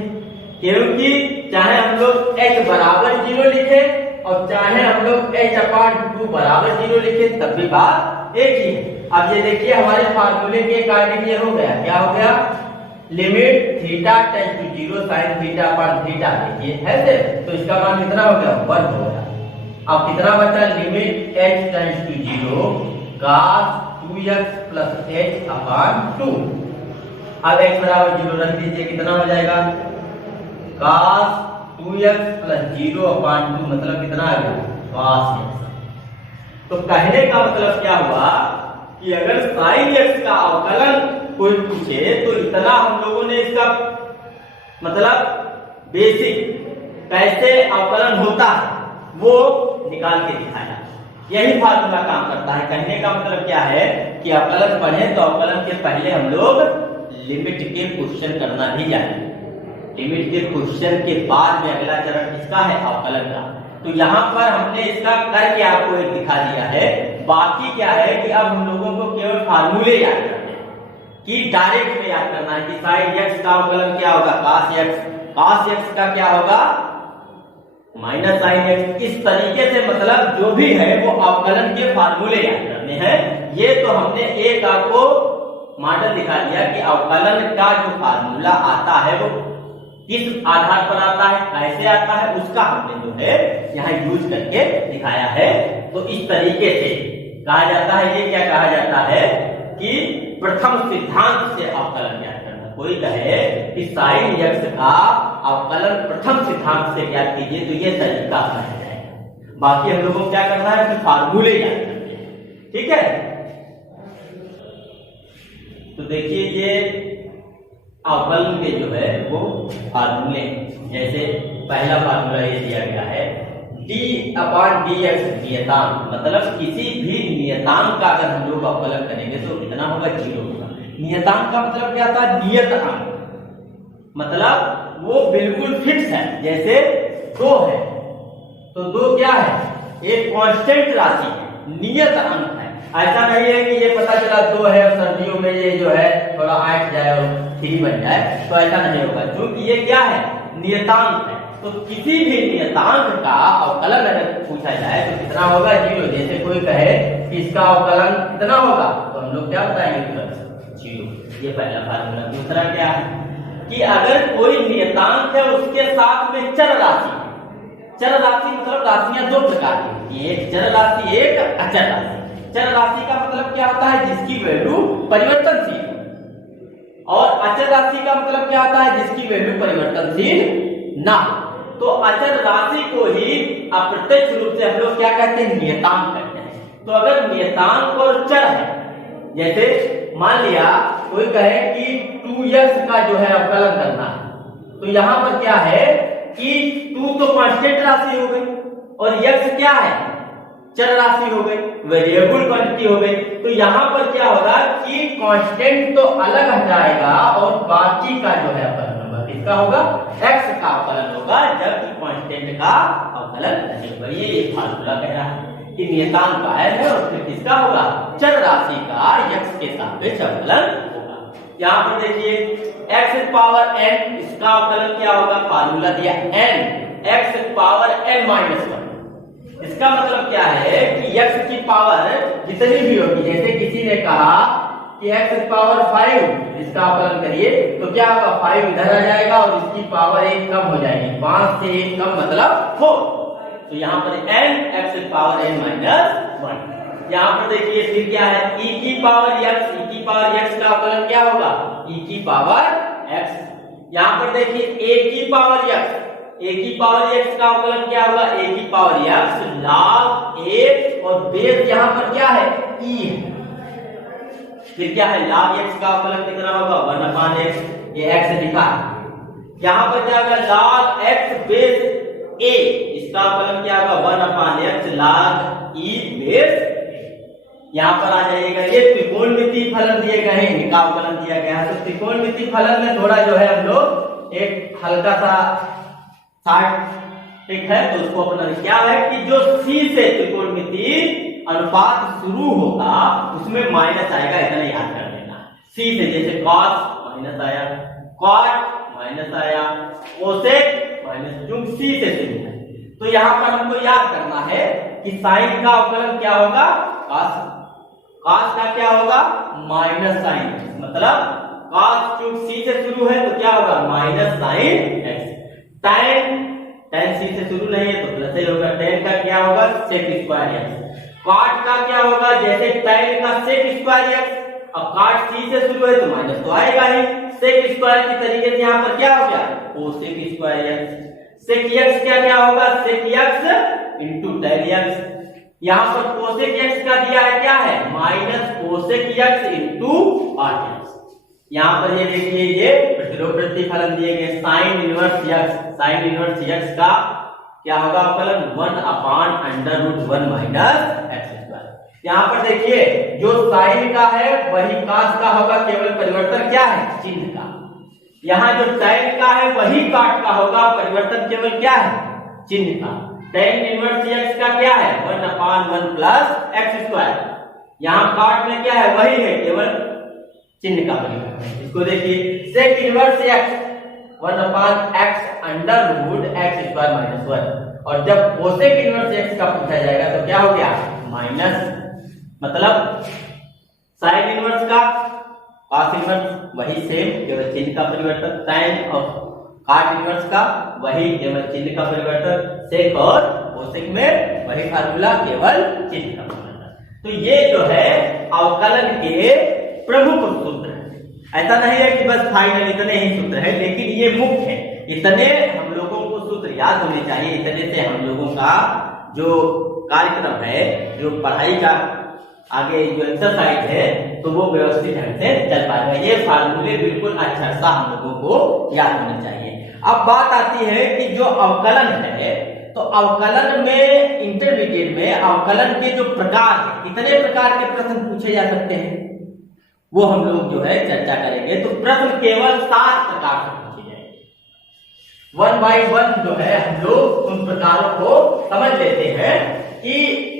क्योंकि चाहे हम लोग h बराबर 0 लिखे और चाहे हम लोग h अपॉन 2 बराबर 0 लिखे तब भी बात एक ही है। अब ये देखिए हमारे फार्मूले के अकॉर्डिंग ये हो गया, क्या हो गया limit theta tends to 0 sin theta upon theta. देखिए है से, तो इसका मान कितना हो गया 1 हो गया। अब कितना बचा limit h tends to 0 cos 2x plus h upon 2। अब x बराबर 0 रख दीजिए, कितना हो जाएगा cos 2x प्लस 0 अपॉन 2 मतलब कितना आ गया cos x। तो कहने का मतलब क्या हुआ कि अगर sin x का अवकलन कोई पूछे तो इतना हम लोगों ने इसका मतलब बेसिक कैसे अवकलन होता है वो निकाल के दिखाया। यही फार्मूला काम करता है। कहने का मतलब क्या है कि अवकलन पढ़े तो अवकलन के पहले हम लोग लिमिट के क्वेश्चन करना भी जाने, लिमिट के क्वेश्चन के बाद में अगला चरण किसका है अवकलन का। तो यहाँ पर हमने इसका करके आपको एक दिखा दिया है। बाकी क्या है कि अब हम लोगों को केवल फार्मूले याद करने हैं कि डायरेक्ट में याद करना है कि sin x का अवकलन क्या होगा cos x, cos x का क्या होगा माइनस sin x। इस तरीके से मतलब जो भी है वो अवकलन के फार्मूले याद करने हैं। ये तो हमने एक आपको मॉडल दिखा दिया कि अवकलन का जो फार्मूला आता है वो किस आधार पर आता है, कैसे आता है, उसका हमने जो है यहाँ यूज करके दिखाया है। तो इस तरीके से कहा जाता है, ये क्या कहा जाता है कि प्रथम सिद्धांत से अवकलन ज्ञात करना। कोई कहे कि sin x का अवकलन प्रथम सिद्धांत से ज्ञात कीजिए तो ये तरीका अपनाया जाएगा। बाकी हम लोगों को क्या करना है कि फार्मूले याद करने हैं, ठीक है। तो देखिए ये अवकलन के जो है वो फार्मूले, जैसे पहला फार्मूला ये दिया गया है d अपॉन dx नियतांक, मतलब किसी भी नियतांक का अगर हम लोग अवकलन करेंगे तो कितना होगा 0 होगा। नियतांक का मतलब क्या था नियत अंक, मतलब वो बिल्कुल फिक्स है। जैसे 2 है तो 2 क्या है एक कांस्टेंट राशि है, नियत अंक है। ऐसा नहीं है कि ये पता चला 2 है और सर्दियों में ये जो है थोड़ा 8 जाए और 3 बन जाए, तो ऐसा नहीं होगा, क्योंकि ये क्या है, नियतांक है। तो किसी भी नियतांक का अवकलन अगर पूछा जाए तो कितना होगा, 0। जैसे कोई कहे कि इसका अवकलन कितना होगा, तो हम लोग क्या बताएंगे, तुरंत 0। ये पहला फार्मूला। दूसरा क्या है कि अगर कोई नियतांक है उसके साथ में चर राशि, चर राशि मतलब राशियां 2 प्रकार की, एक चर राशि, एक अचर राशि। चर राशि का मतलब क्या होता है, जिसकी वैल्यू परिवर्तनशील, और अचर राशि का मतलब क्या होता है, जिसकी वैल्यू परिवर्तनशील ना हो। तो अचर राशि को ही अप्रत्यक्ष रूप से हम लोग क्या कहते हैं, नियतांक कहते हैं। तो अगर नियतांक और चर है, जैसे मान लिया कोई कहे कि 2x का जो है अवकलन करना है, तो यहां पर क्या है कि 2 तो कांस्टेंट राशि हो गई और x क्या है, चर राशि हो गई, वेरिएबल क्वांटिटी हो गई। तो यहां पर क्या होगा कि कांस्टेंट तो अलग हट जाएगा और बाकी का जो है अवकलन नंबर किसका होगा, x का अवकलन होगा, जबकि कांस्टेंट का अवकलन नहीं होगा। ये फार्मूला कह रहा है कि नियतांक कायम है और फिर किसका होगा, चर राशि का x के सापेक्ष अवकलन होगा। यहाँ पर देखिए x पावर n, इसका अवकलन क्या होगा, फार्मूला दिया n, x power n minus 1। इसका मतलब क्या है कि x की पावर जितनी भी होगी, जैसे किसी ने कहा कि x पावर 5, इसका अवकलन करिए तो क्या होगा, 5 इधर आ जाएगा और इसकी पावर 1 कम हो जाएगी, 5 से 1 कम मतलब 4। तो यहाँ पर n x power n minus 1। यहाँ पर देखिए फिर क्या है, e की पावर x, e की पावर x का अवकलन क्या होगा, e की पावर x। यहाँ पर देखिए a की पावर x, a की पावर x का अवकलन क्या होगा, a की पावर x log a, और बेस यहाँ पर क्या है, e है। फिर क्या है, log x का अवकलन कितना होगा, 1/x, ये x लिखा है। यहाँ पर क्या होगा, log x बेस a, इसका अवकलन क्या होगा, 1/x log e बेस। यहाँ पर आ जाइएगा, ये त्रिकोणमितीय फलन दिए गए हैं, इनका अवकलन दिया गया है। तो त्रिकोणमितीय फलन में थोड़ा जो है हम लोग एक हल्का सा ठीक है, तो उसको अपना क्या है कि जो c से त्रिकोणमितीय अनुपात शुरू होगा उसमें माइनस आएगा, इतना याद कर लेना। c से जैसे cos माइनस आया, cot माइनस आया, cosec माइनस, क्योंकि c से शुरू है। तो यहाँ पर हमको याद करना है कि sin का अवकलन क्या होगा, cos, cos का क्या होगा, माइनस sin, मतलब cos क्योंकि c से शुरू है तो क्या होगा, minus sin x। tan c से शुरू नहीं है तो प्लस ही होगा, tan का क्या होगा, sec स्क्वायर x। cot का क्या होगा, जैसे tan का sec स्क्वायर x, अब cot c से शुरू है तो माइनस तो आएगा ही, sec स्क्वायर की तरीके से यहाँ पर क्या हो गया, cosec square x। sec x क्या होगा, sec x into tan x। यहाँ पर cosec x का दिया है क्या है, minus cosec x into cot x। यहाँ पर ये देखिए ये प्रतिलोम प्रतिफलन दिए गए, sin inverse x, sin inverse x का क्या होगा अवकलन, 1/√1 माइनस x स्क्वायर। यहाँ पर देखिए जो sin का है वही cos का होगा, केवल परिवर्तन क्या है, चिन्ह का। यहाँ जो tan का है वही cot का होगा, परिवर्तन केवल क्या है, चिन्ह का। tan इनवर्स x का क्या है, 1/1 प्लस x स्क्वायर। यहाँ cot में क्या है, वही है, केवल चिन्ह का परिवर्तन। इसको देखिए sec inverse x 1/x √x square minus 1, और जब cosec इनवर्स x का पूछा जाएगा तो क्या हो गया, माइनस, मतलब sin इनवर्स का cos इनवर्स वही सेम, केवल चिन्ह का परिवर्तन, tan और cot इनवर्स का वही, केवल चिन्ह का परिवर्तन, sec और cosec में वही फार्मूला, केवल चिन्ह का परिवर्तन। तो ये जो है अवकलन के प्रमुख सूत्र है। ऐसा नहीं है कि बस फाइनल इतने ही सूत्र है, लेकिन ये मुख्य है, इतने हम लोगों को सूत्र याद होने चाहिए, इतने से हम लोगों का जो कार्यक्रम है, जो पढ़ाई का आगे जो एक्सरसाइज है, तो वो व्यवस्थित ढंग से चल पाएगा। ये फार्मूले बिल्कुल अच्छा सा हम लोगों को याद होने चाहिए। अब बात आती है कि जो अवकलन है, तो अवकलन में इंटरमीडिएट में अवकलन के जो प्रकार है, कितने प्रकार के प्रश्न पूछे जा सकते हैं, वो हम लोग जो है चर्चा करेंगे। तो प्रश्न केवल 7 प्रकार से पूछे जाएंगे। 1 बाय 1 जो है हम लोग उन प्रकारों को समझ लेते हैं। कि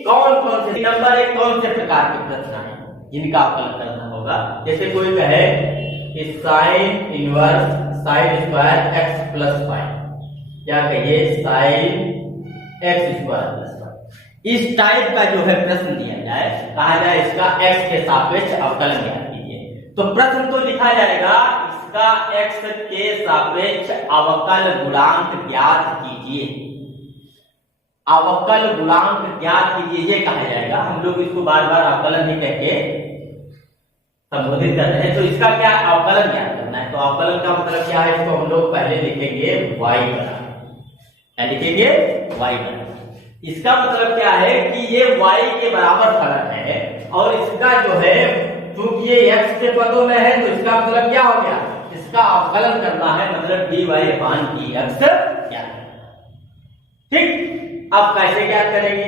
कौन कौन से नंबर एक कौन से प्रकार के प्रश्न हैं जिनका अवकलन करना होगा। जैसे कोई कहे कि sine inverse sine square x plus five, क्या कहिए sine x square plus five, इस टाइप का जो है प्रश्न दिया जाए, कहा जाए इसका एक्स के सापेक्ष अवकलन ज्ञात कीजिए। तो प्रश्न तो लिखा जाएगा इसका एक्स के सापेक्ष अवकल गुणांक ज्ञात कीजिए, अवकल गुणांक ज्ञात कीजिए ये कहा जाएगा। हम लोग इसको बार बार अवकलन ही कह के संबोधित कर रहे हैं। तो इसका क्या अवकलन ज्ञात करना है। तो अवकलन का मतलब क्या है, इसको हम लोग पहले लिखेंगे y बराबर, क्या लिखेंगे y बराबर। इसका मतलब क्या है कि ये y के बराबर फलन है और इसका जो है चूंकि ये x के पदों में है तो इसका मतलब क्या हो गया, इसका अवकलन करना है, मतलब dy अपान dx क्या है। ठीक, अब कैसे ज्ञात करेंगे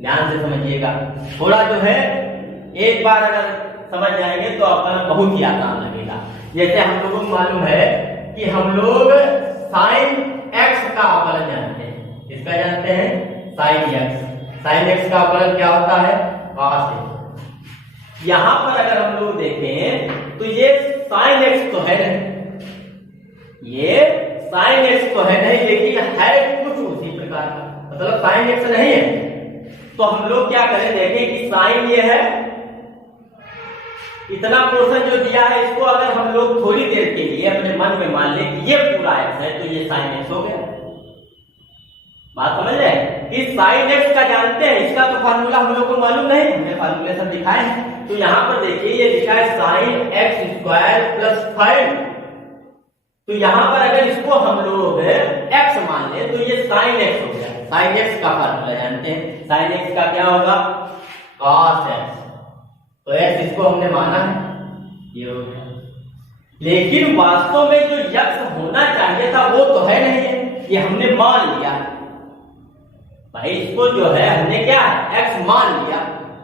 ध्यान से समझिएगा। थोड़ा जो है एक बार अगर समझ जाएंगे तो अवकलन बहुत ही आसान लगेगा। जैसे हम लोगों को मालूम है कि हम लोग साइन x का अवकलन जानते हैं, किसका जानते हैं, साइन x। साइन x का अवकलन क्या होता है, cos x। यहां पर अगर हम लोग देखें तो ये साइन x तो है नहीं, ये साइन x तो है नहीं, लेकिन है कुछ उसी प्रकार का, मतलब साइन x नहीं है। तो हम लोग क्या करें, देखें कि साइन ये है, इतना पोर्शन जो दिया है इसको अगर हम लोग थोड़ी देर के लिए अपने मन में मान लें कि ये पूरा x है तो ये साइन x हो गया। बात समझ रहे हैं कि साइन x का जानते हैं, इसका तो फार्मूला हम लोग को मालूम नहीं, हमने फार्मूले सब दिखाए हैं। तो यहां पर देखिए ये लिखा है साइन एक्स स्क्वायर प्लस 5। तो यहां पर अगर इसको हम लोग x मान ले तो ये साइन x हो गया। साइन x का फार्मूला जानते हैं, साइन x का क्या होगा, cos x। तो x इसको हमने माना है, ये हो गया। लेकिन वास्तव में जो x होना चाहिए था वो तो है नहीं है, ये हमने मान लिया भाई, इसको जो है हमने क्या है x मान लिया।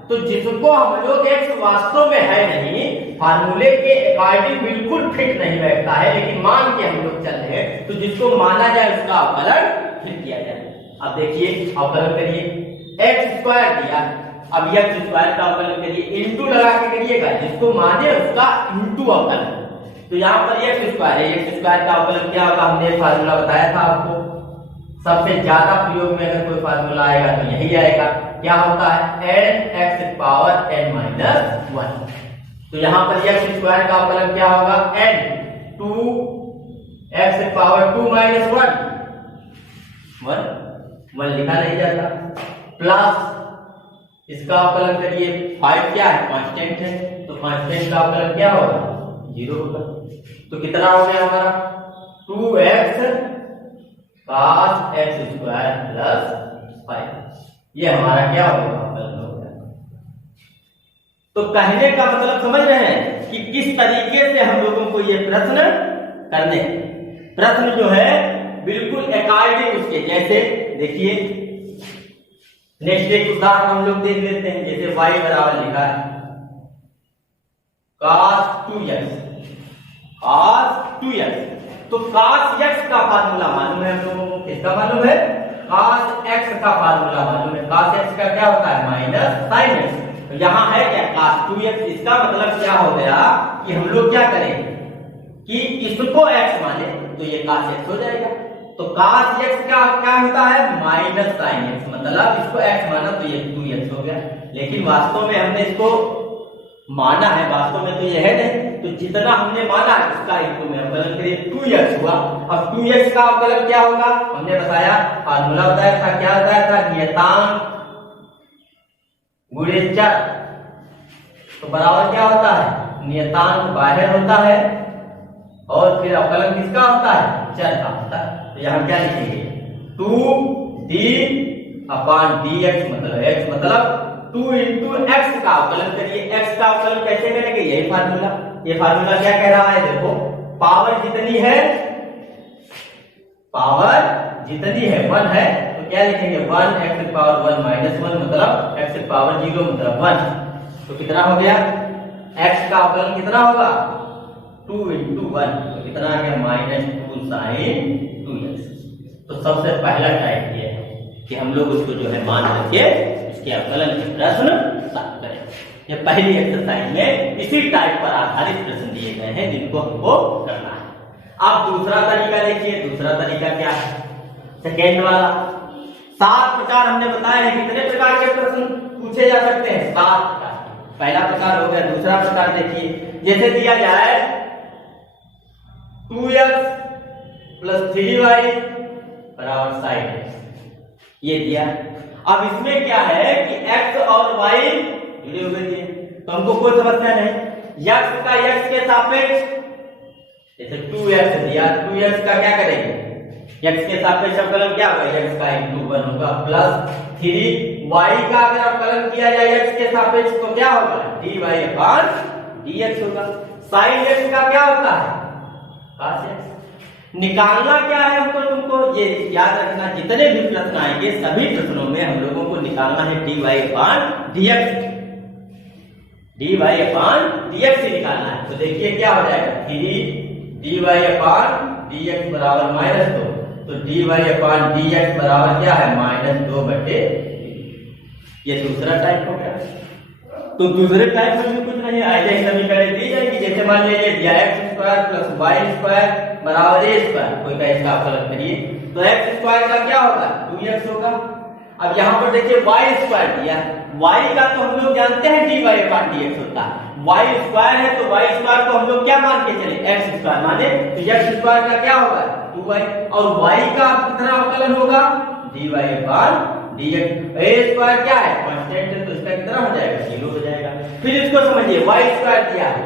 तो जिसको हम लोग x वास्तव में है नहीं, फार्मूले के अकॉर्डिंग बिल्कुल फिट नहीं बैठता है, लेकिन मान के हम लोग चल रहे हैं, तो जिसको माना जाए उसका अवकलन फिर किया जाए। अब देखिए अवकलन करिए, एक्स स्क्वायर दिया, अब एक्स स्क्वायर का अवकलन करिए, इंटू लगा के करिएगा, जिसको माने उसका इंटू अवकलन। तो यहाँ पर एक्स स्क्वायर है, एक्स स्क्वायर का अवकलन क्या होगा, हमने फार्मूला बताया था आपको। सबसे ज्यादा प्रयोग में अगर कोई फार्मूला आएगा तो यही आएगा, क्या होता है n x power n minus 1। तो यहाँ पर एक्स स्क्वायर का अवकलन क्या होगा, n 2 x पावर 2 माइनस 1 लिखा नहीं जाता, प्लस इसका अवकलन करिए, 5 क्या है कांस्टेंट है, तो कांस्टेंट का अवकलन क्या होगा 0 होगा। तो कितना हो गया हमारा 2x cos x square plus 5, ये हमारा क्या होगा अवकलन हो गया। तो कहने का मतलब समझ रहे हैं कि किस तरीके से हम लोगों को ये प्रश्न करने, प्रश्न जो है बिल्कुल अकॉर्डिंग उसके, जैसे देखिए नेक्स्ट एक उदाहरण हम लोग देख लेते हैं। जैसे y बराबर लिखा है cos 2x, तो cos x का फार्मूला मालूम है हम लोगों को, किसका मालूम है, cos x का फार्मूला मालूम है। cos x का क्या होता है माइनस sin x। तो यहाँ है क्या cos 2x, इसका मतलब क्या हो गया कि हम लोग क्या करें कि इसको x माने तो ये cos x हो जाएगा। तो cos x का क्या होता है माइनस sin x, मतलब इसको x माना तो ये 2x हो गया। लेकिन वास्तव में हमने इसको माना है, वास्तव में तो ये है नहीं, तो जितना हमने माना है उसका इनको में अवकलन करिए 2x हुआ। अब 2x का अवकलन क्या होगा, हमने बताया फार्मूला बताया था, क्या बताया था, नियतांक गुणे चर। तो बराबर क्या होता है, नियतांक बाहर होता है और फिर अवकलन किसका होता है, चर का होता है। तो यहाँ क्या लिखेंगे 2d अपान dx, मतलब x मतलब 2 इंटू एक्स का अवकलन करिए। x का अवकलन कैसे करेंगे, यही फार्मूला। ये फार्मूला क्या कह रहा है, देखो पावर जितनी है, पावर जितनी है 1 है, तो क्या लिखेंगे 1 x पावर 1 माइनस 1, मतलब x पावर 0 मतलब 1। तो कितना हो गया, x का अवकलन कितना होगा 2 इंटू 1, तो कितना आ गया माइनस 2 साइन 2x। तो सबसे पहला टाइप ये है। कि हम लोग उसको जो है मान करके इसके अवकलन के प्रश्न सॉल्व करें। ये पहली एक्सरसाइज में इसी टाइप पर आधारित प्रश्न दिए गए हैं जिनको हमको करना है। अब दूसरा तरीका देखिए, दूसरा तरीका क्या है, सेकेंड वाला। 7 प्रकार हमने बताया है, कितने प्रकार के प्रश्न पूछे जा सकते हैं, 7 प्रकार। पहला प्रकार हो गया। दूसरा प्रकार देखिए, जैसे दिया जाए 2x + 3y बराबर sin x, ये दिया। अब इसमें क्या है कि x और y जुड़े हुए दिए, तो हमको कोई समस्या नहीं। x का x के सापेक्ष, जैसे 2x दिया, 2x का क्या करेंगे, x के सापेक्ष अवकलन क्या होगा, x का × 1 होगा, प्लस 3y का अगर अवकलन किया जाए x के सापेक्ष तो क्या होगा, dy/dx होगा। sin x का क्या होता है, cos x। निकालना क्या है हमको, तुमको ये याद रखना, जितने भी प्रश्न आएंगे सभी प्रश्नों में हम लोगों को निकालना है dy/dx, dy/dx ही निकालना है। तो देखिए क्या हो जाएगा, 3dy/dx बराबर -2, तो dy/dx बराबर क्या है, -2/। ये दूसरा टाइप हो गया। तो दूसरे टाइप में भी कुछ नहीं, ऐसे ही समीकरण दी जाएगी। जैसे मान लीजिए दिया x² + y² बराबर a², कोई का इसका अवकलन करिए, तो x² का क्या होगा, 2x होगा। अब यहाँ पर देखिए y² दिया, y का तो हम लोग जानते हैं dy/dx होता है, y² है तो y² को हम लोग क्या मान के चले, x² माने, तो x² का क्या होगा, 2y, और y का कितना अवकलन होगा, dy/dx। a² क्या है, कांस्टेंट है, तो इसका कितना हो जाएगा, 0 हो जाएगा। फिर इसको समझिए, y² दिया है,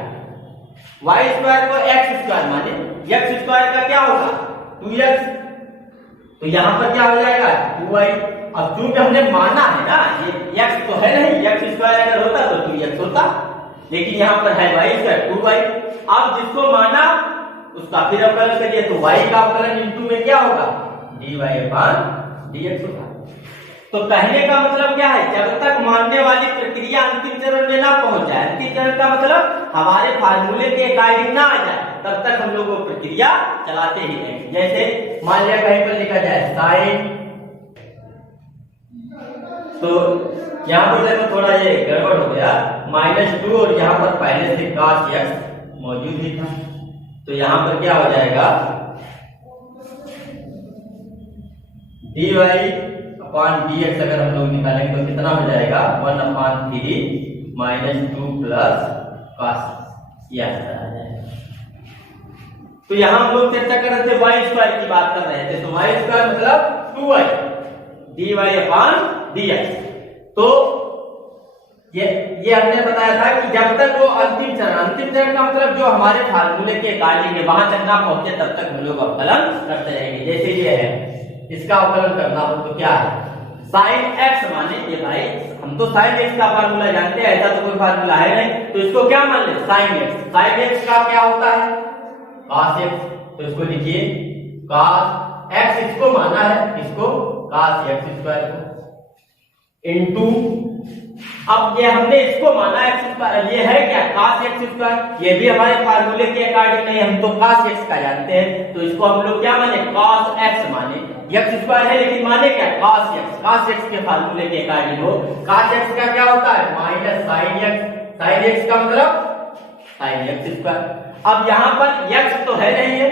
y² को x² माने, x² का क्या होगा, 2x, तो यहां पर क्या हो जाएगा, 2y। अब चूंकि हमने माना है ना, ये x तो है नहीं, x² अगर होता तो 2x होता, लेकिन यहां पर है y², 2y। अब जिसको माना उसका फिर अवकलन करिए, तो y का अवकलन इनटू में क्या होगा, dy/dx होगा। तो कहने का मतलब क्या है, जब तक मानने वाली प्रक्रिया अंतिम चरण में ना पहुंच जाए, अंतिम चरण का मतलब हमारे फार्मूले के अकॉर्डिंग ना आ जाए, तब तक हम लोग वो प्रक्रिया चलाते ही रहेंगे। जैसे मान लिया कहीं पर लिखा जाए sin, तो यहाँ पर देखो थोड़ा ये गड़बड़ हो गया, -2 और यहाँ पर पहले से cos x मौजूद ही था, तो यहाँ पर क्या हो जाएगा, dy/dx अगर हम लोग निकालेंगे तो कितना हो जाएगा, 1/3 -2 + cos, यह आ जाएगा। तो यहाँ हम लोग चर्चा कर रहे थे y² की बात कर रहे थे, तो y² मतलब 2y dy/dx। तो ये हमने बताया था कि जब तक वो अंतिम चरण का मतलब जो हमारे फार्मूले के अकॉर्डिंग है वहां तक ना पहुंचे, तब तक हम लोग अवकलन करते रहेंगे। जैसे ये है, इसका अवकलन करना हो तो क्या है, sin x माने, ये भाई हम तो sin x का फार्मूला जानते हैं, ऐसा तो कोई फार्मूला है नहीं, तो इसको क्या मान ले, sin x का क्या होता है, cos x, तो इसको लिखिए cos x, इसको माना है, इसको cos x² इनटू, अब ये हमने इसको माना x², ये है क्या, cos x², ये भी हमारे फार्मूले के अकॉर्डिंग नहीं, हम तो cos x का जानते हैं, तो इसको हम लोग क्या माने, cos x माने, x² है लेकिन माने क्या, cos x के फार्मूले के अकॉर्डिंग हो। cos x का क्या होता है, -sin x का मतलब sin x²। अब यहाँ पर x तो है नहीं है,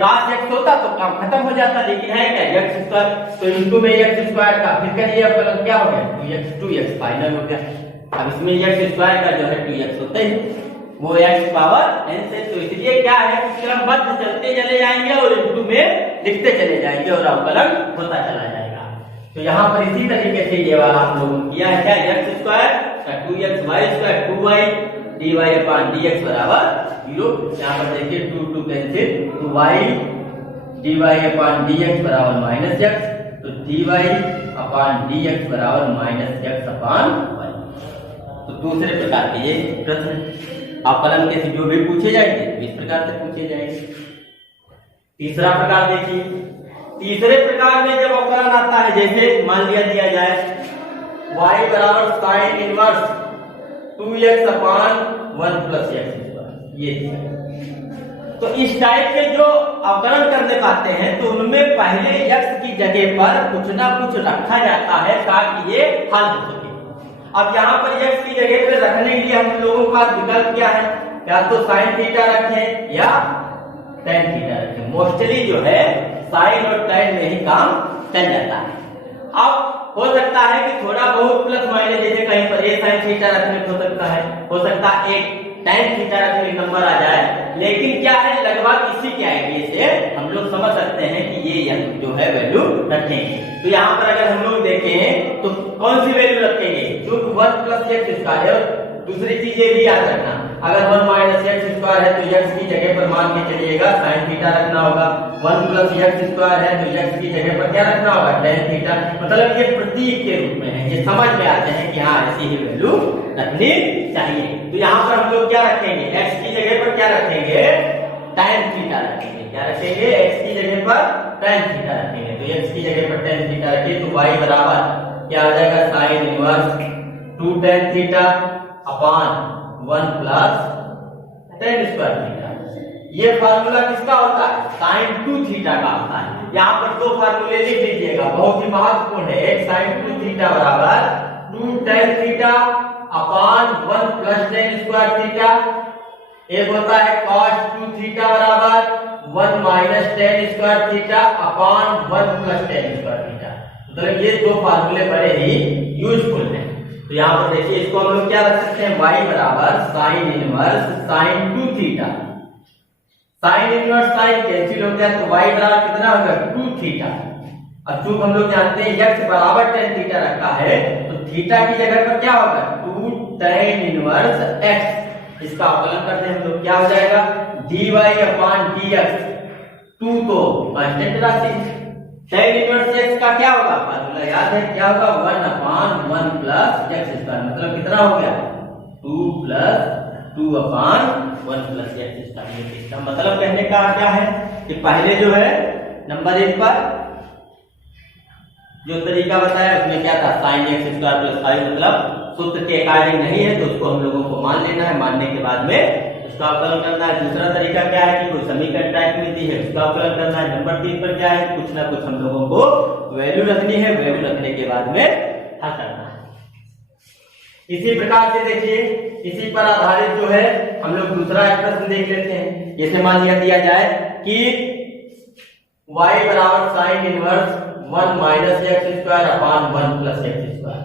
cos x होता तो काम खत्म हो जाता, लेकिन है क्या, x², तो इनटू में x² का, फिर करिए अवकलन क्या हो गया, 2x फाइनल हो गया। अब इसमें x² का जो है 2x होता है, वो x⁻n से, तो इसलिए क्या है, क्रमबद्ध चलते चले जाएंगे और इनटू में लिखते चले जाएंगे और अवकलन होता चला जाएगा। तो यहाँ पर इसी तरीके से ये वाला हम लोगों ने किया है, क्या, x² का 2x, y² 2y, dy/dx बराबर 0। यहाँ पर देखिए 2 कैंसिल, तो y dy/dx बराबर -x, तो dy/dx बराबर -x/y। तो दूसरे प्रकार के ये प्रश्न अवकलन के जो भी पूछे जाएंगे इस प्रकार से पूछे जाएंगे। तीसरा प्रकार देखिए, तीसरे प्रकार में जब अवकलन आता है, जैसे मान लिया दिया जाए y बराबर sin इनवर्स 2x/1 + x², ये तो इस टाइप के जो अवकलन करने पाते हैं तो उनमें पहले x की जगह पर कुछ ना कुछ रखा जाता है ताकि ये हल हो सके। अब यहाँ पर x की जगह पर रखने के लिए हम लोगों के पास विकल्प क्या है, या तो साइन थीटा रखें या टेन थीटा रखें। मोस्टली जो है साइन और टेन में ही काम चल जाता है। अब हो सकता है कि थोड़ा बहुत प्लस माइनस, जैसे कहीं पर ए साइन थीटा रखने को हो सकता है एक टेन थीटा रखने का नंबर आ जाए, लेकिन क्या है लगभग इसी के आइडिया से हम लोग समझ सकते हैं कि ये जो है वैल्यू रखेंगे। तो यहाँ पर अगर हम लोग देखें तो कौन सी वैल्यू रखेंगे, जो 1 प्लस एक्स स्क्वायर है। और दूसरी चीज ये भी याद रखना, अगर 1 माइनस एक्स स्क्वायर है तो एक्स की जगह पर मान के चलिएगा साइन थीटा रखना होगा। 1 प्लस एक्स स्क्वायर है तो एक्स की जगह पर क्या रखना होगा, टेन थीटा। मतलब ये प्रतीक के रूप में है, ये समझ में आते हैं कि हाँ ऐसी ही वैल्यू रखनी चाहिए। तो यहाँ पर हम लोग क्या रखेंगे, एक्स की जगह पर क्या रखेंगे, टेन थीटा रखेंगे। क्या रखेंगे, एक्स की जगह पर टेन थीटा रखेंगे। तो एक्स की जगह पर टेन थीटा रखिए तो y बराबर क्या आ जाएगा, sine inverse 2 tan theta upon 1 plus ten square theta. ये फार्मूला किसका होता है, साइन 2 थीटा का होता है। यहाँ पर दो फार्मूले लिख लीजिएगा, बहुत ही महत्वपूर्ण है। एक साइन 2 थीटा बराबर 2 tan theta upon 1 plus ten square theta. एक होता है cos 2 थीटा बराबर 1 minus ten square theta upon 1 plus ten square theta. मतलब ये दो फार्मूले बड़े ही यूजफुल हैं। तो यहाँ पर देखिए इसको हम लोग क्या रख सकते हैं, y बराबर sine inverse sine 2 theta. Sine inverse sine cancel हो गया तो y बराबर कितना होगा, 2 थीटा। अब चूंकि हम लोग जानते हैं x बराबर टेन थीटा रखा है तो थीटा की जगह पर क्या होगा, 2 tan इनवर्स x। इसका अवकलन करते हैं हम लोग, क्या हो जाएगा, dy अपॉन dx। 2 तो कांस्टेंट राशि, tan इनवर्स x का क्या होगा, फार्मूला याद है क्या होगा, 1 अपॉन 1 प्लस x स्क्वायर। मतलब कितना हो गया, 2 plus 2 upon 1 plus x square. इसका मतलब कहने का क्या है कि पहले जो है नंबर 1 पर जो तरीका बताया उसमें क्या था, साइन x स्क्वायर प्लस 5, मतलब सूत्र के अकॉर्डिंग नहीं है तो उसको हम लोगों को मान लेना है, मानने के बाद में उसका अवकलन करना है। दूसरा तरीका क्या है कि कोई समीकरण टाइप मिलती है उसका अवकलन करना है। नंबर 3 पर क्या है, कुछ ना कुछ हम लोगों को वैल्यू रखनी है, वैल्यू रखने के बाद में हल करना है। इसी प्रकार से देखिए, इसी पर आधारित जो है हम लोग दूसरा एक प्रश्न देख लेते हैं। जैसे मान लिया दिया जाए कि y बराबर sine inverse 1 minus x square upon 1 plus x square.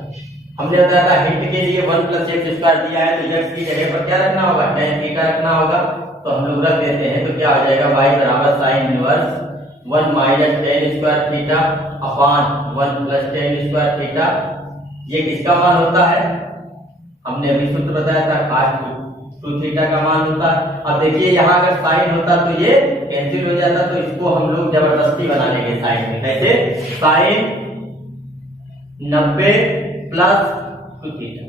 हमने बताया था हिंट के लिए 1 प्लस एक्स स्क्वायर दिया है तो x की जगह पर क्या रखना होगा, tan थीटा रखना होगा। तो हम लोग रख देते हैं तो क्या हो जाएगा, y बराबर sine inverse 1 minus tan square theta upon 1 plus tan square theta. ये किसका मान होता है, हमने अभी सूत्र बताया था cos 2 थीटा का मान होता है। अब देखिए यहाँ अगर साइन होता तो ये कैंसिल हो जाता, तो इसको हम लोग जबरदस्ती बना लेंगे साइन में। कैसे, साइन 90 प्लस 2 थीटा।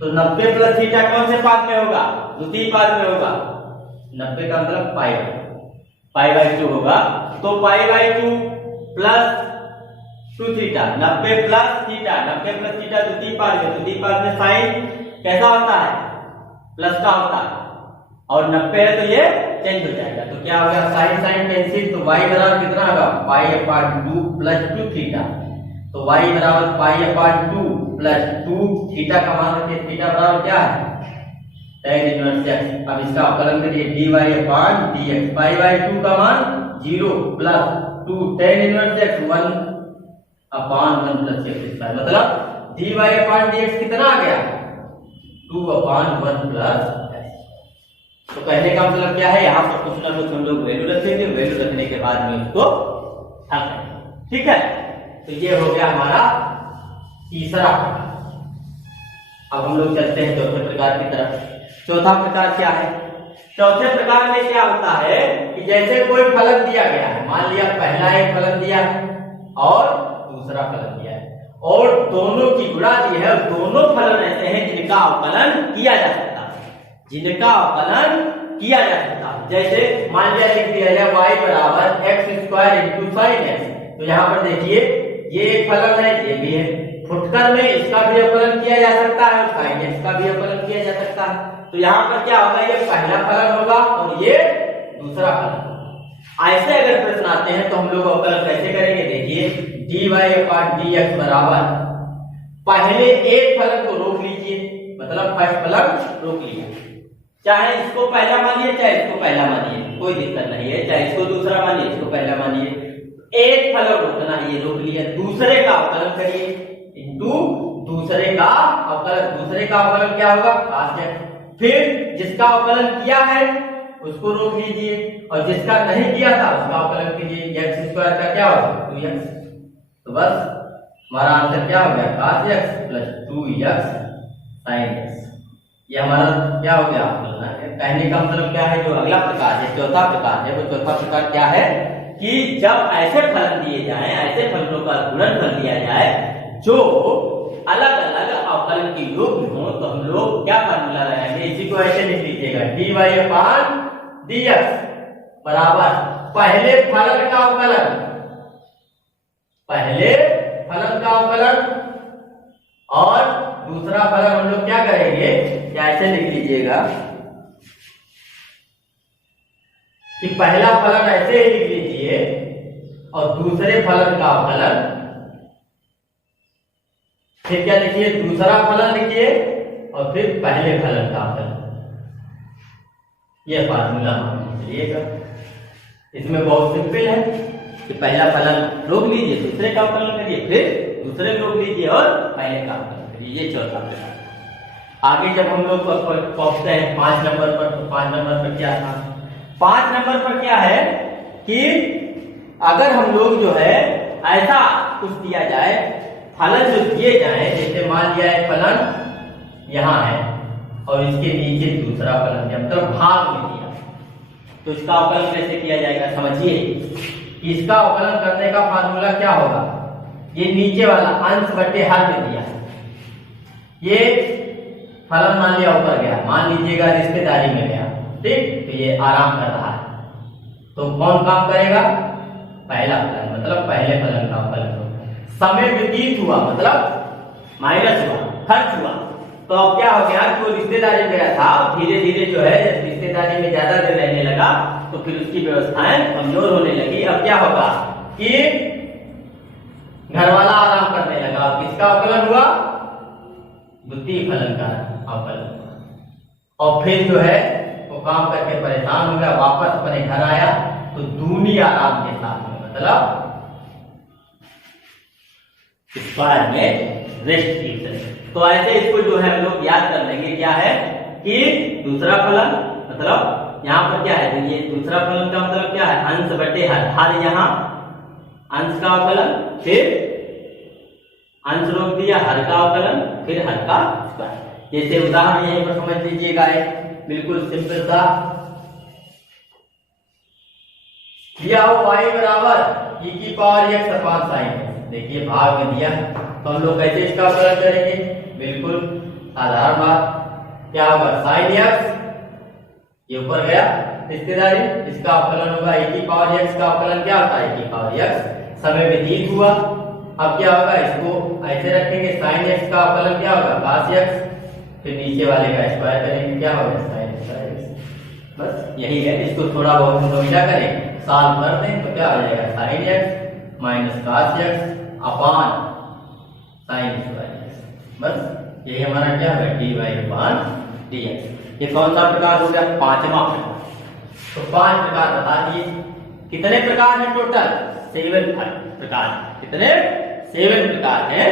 तो 90 प्लस थीटा कौन से पाद में होगा, द्वितीय पाद में होगा। 90 का मतलब पाई बाई 2 होगा। तो pi by 2 plus 2 theta, 90 plus theta, 90 plus theta द्वितीय पाद में। द्वितीय पाद में साइन कैसा होता है, प्लस का होता है, और 90 है तो ये चेंज हो जाएगा। तो क्या होगा, साइन साइन कैंसिल, तो y बराबर कितना होगा, पाई अपॉन 2 प्लस 2 थीटा। तो y बराबर पाई अपॉन 2 प्लस 2 थीटा का मान रखिए, थीटा बराबर क्या है, tan इनवर्स x। अब इसका अवकलन करिए, dy upon dx। Pi by 2 का मान 0 plus 2 tan inverse x 1 upon 1 plus x square. मतलब dy अपॉन dx कितना आ गया, 2 अपॉन 1 प्लस। तो कहने का मतलब क्या है, यहाँ पर कुछ ना कुछ हम लोग वैल्यू रखेंगे, वैल्यू रखने के बाद में उसको हल करेंगे। ठीक है, तो ये हो गया हमारा तीसरा प्रकार। अब हम लोग चलते हैं चौथे प्रकार की तरफ। चौथा प्रकार क्या है, चौथे प्रकार में क्या होता है कि जैसे कोई फलन दिया गया है, मान लिया पहला एक फलन दिया है और दूसरा फलन दिया है, और दोनों की गुणा दी है, दोनों फलन ऐसे हैं जिनका अवकलन किया जा सकता है, जिनका अवकलन किया जा सकता है। जैसे मान लिया लिख दिया जाए y बराबर x square into sine x. तो यहाँ पर देखिए ये एक फलन है, ये भी है। फुटकर में इसका भी अवकलन किया जा सकता है और साइन एक्स का भी अवकलन किया जा सकता है। तो यहाँ पर क्या होगा, ये पहला फलन होगा और ये दूसरा फलन। ऐसे अगर प्रश्न आते हैं तो हम लोग अवकलन कैसे करेंगे, देखिए dy अपॉन dx बराबर पहले एक फलन को रोक लीजिए, मतलब फर्स्ट फलन रोक लिया, चाहे इसको पहला मानिए चाहे इसको पहला मानिए, कोई दिक्कत नहीं है, चाहे इसको दूसरा मानिए इसको पहला मानिए, एक फलन रोकना है, ये रोक लिया, दूसरे का अवकलन करिए इनटू दूसरे का अवकलन। दूसरे का अवकलन क्या होगा, cos x, फिर जिसका अवकलन किया है उसको रोक लीजिए और जिसका नहीं किया था उसका अवकलन कीजिए, x स्क्वायर का क्या होगा 2x, तो बस हमारा आंसर क्या हो गया cos x plus 2x sin x। ये हमारा क्या हो गया अवकलन। कहने का मतलब क्या है, जो अगला प्रकार है चौथा प्रकार है, वो चौथा प्रकार क्या है कि जब ऐसे फलन दिए जाएं, ऐसे फलनों का गुणनफल दिया जाए जो अलग अलग अवकलन की योग में हो, तो हम लोग क्या फार्मूला लगाएंगे, इसी को ऐसे लिख लीजिएगा dy अपॉन dx बराबर पहले फलन का अवकलन, पहले फलन का अवकलन, और दूसरा फलन हम लोग क्या करेंगे, ऐसे लिख लीजिएगा कि पहला फलन ऐसे ही लिख लीजिए और दूसरे फलन का अवकलन, फिर क्या लिखिए दूसरा फलन लिखिए और फिर पहले फलन का अवकलन। यह फार्मूला चलिएगा, इसमें बहुत सिंपल है कि पहला फलन रोक लीजिए, दूसरे का अवकलन करिए, फिर दूसरे रोक लीजिए और पहले का अवकलन करिए, ये चौथा प्रकार। आगे जब हम लोग पहुंचते हैं 5 नंबर पर, तो 5 नंबर पर क्या था, 5 नंबर पर क्या है कि अगर हम लोग जो है ऐसा कुछ दिया जाए, फलन जो दिए जाए, जैसे मान लिया है फलन यहाँ है और इसके नीचे दूसरा फलन है, मतलब भाग में दिया, तो इसका अवकलन कैसे किया जाएगा, समझिए कि इसका अवकलन करने का फार्मूला क्या होगा, ये नीचे वाला अंश बटे हर में दिया, ये फलन मान लिया ऊपर गया, मान लीजिएगा रिश्तेदारी में गया, ठीक, तो ये आराम कर रहा है, तो कौन काम करेगा, पहला फलन, मतलब पहले फलन का अवकलन। समय व्यतीत हुआ मतलब माइनस हुआ, खर्च हुआ, तो अब क्या हो गया कि वो रिश्तेदारी में गया था, धीरे धीरे जो है जब रिश्तेदारी में ज्यादा देर रहने लगा तो फिर उसकी व्यवस्थाएं कमजोर होने लगी। अब क्या होगा कि घर वाला आराम करने लगा, किसका अवकलन हुआ, द्वितीय फलन का अवकलन हुआ, और फिर जो है वो काम करके परेशान हो गया, वापस अपने घर आया तो दूनी आराम के साथ में, मतलब स्क्वायर में रेस्ट की। तो ऐसे इसको जो है हम लोग याद कर लेंगे, क्या है कि दूसरा फलन, मतलब यहाँ पर क्या है, ये दूसरा फलन का मतलब क्या है, अंश बटे हर, हर यहाँ अंश का अवकलन, फिर अंश रोक दिया, हर का अवकलन, फिर हर का स्क्वायर। जैसे उदाहरण यहीं पर समझ लीजिएगा, बिल्कुल सिंपल सा दिया हो y बराबर e की पावर x अपॉन sin। देखिए भाग में दिया, तो हम लोग कैसे इसका अवकलन करेंगे, बिल्कुल साधारण बात, क्या होगा sin x, ये ऊपर गया रिश्तेदारी, इसका अवकलन होगा e की पावर x, का अवकलन क्या होता है e की पावर x, समय व्यतीत हुआ, अब क्या होगा इसको ऐसे रखेंगे, sin x का अवकलन क्या होगा cos x, फिर नीचे वाले का स्क्वायर करेंगे, क्या होगा sin x, बस यही है। इसको थोड़ा बहुत समझा करें, सॉल्व कर दें तो क्या हो जाएगा sin x minus cos x upon sin x, बस यही हमारा क्या है dy अपॉन dx। ये कौन सा प्रकार हो गया, पांचवा प्रकार। तो 5 प्रकार बता दिए, कितने प्रकार हैं टोटल, 7 प्रकार, कितने 7 प्रकार हैं,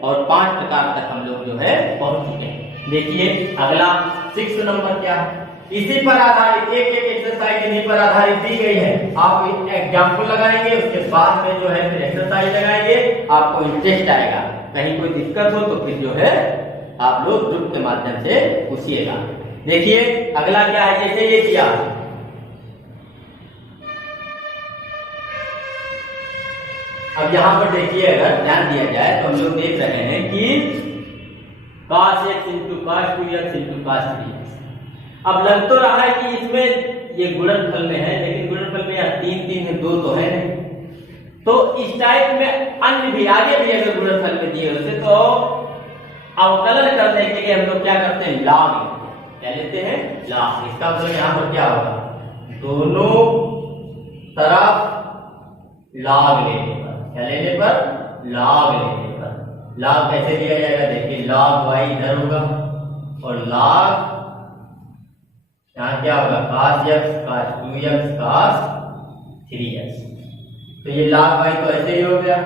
और 5 प्रकार तक हम लोग जो है पहुंच चुके हैं। देखिए अगला 6 नंबर क्या है, इसी पर आधारित एक एक एक्सरसाइज इन्हीं पर आधारित दी गई है, आप एग्जाम्पल लगाएंगे, उसके बाद में जो है फिर एक्सरसाइज लगाएंगे, आपको इंटरेस्ट आएगा, कहीं कोई दिक्कत हो तो फिर जो है आप लोग ग्रुप के माध्यम से पूछिएगा। देखिए अगला क्या है, जैसे ये किया, अब यहाँ पर देखिए अगर ध्यान दिया जाए तो हम लोग देख रहे हैं कि cos x into cos 2x into cos 3x। अब लग तो रहा है कि इसमें ये गुणनफल में है, लेकिन गुणनफल में यहाँ 3 3 है, 2 तो है नहीं, तो इस टाइप में अन्य भी आगे भी अगर गुणनफल में दिए होते तो अवकलन करने के लिए हम लोग क्या करते हैं, लॉग, क्या लेते हैं लॉग। इसका मतलब यहाँ पर क्या होगा दोनों तरफ log लेने पर, क्या लेने पर, log लेने पर। log कैसे दिया जाएगा, देखिए log y इधर होगा और log यहाँ क्या होगा, cos x cos 2x cos 3x। तो ये log y तो ऐसे ही हो गया।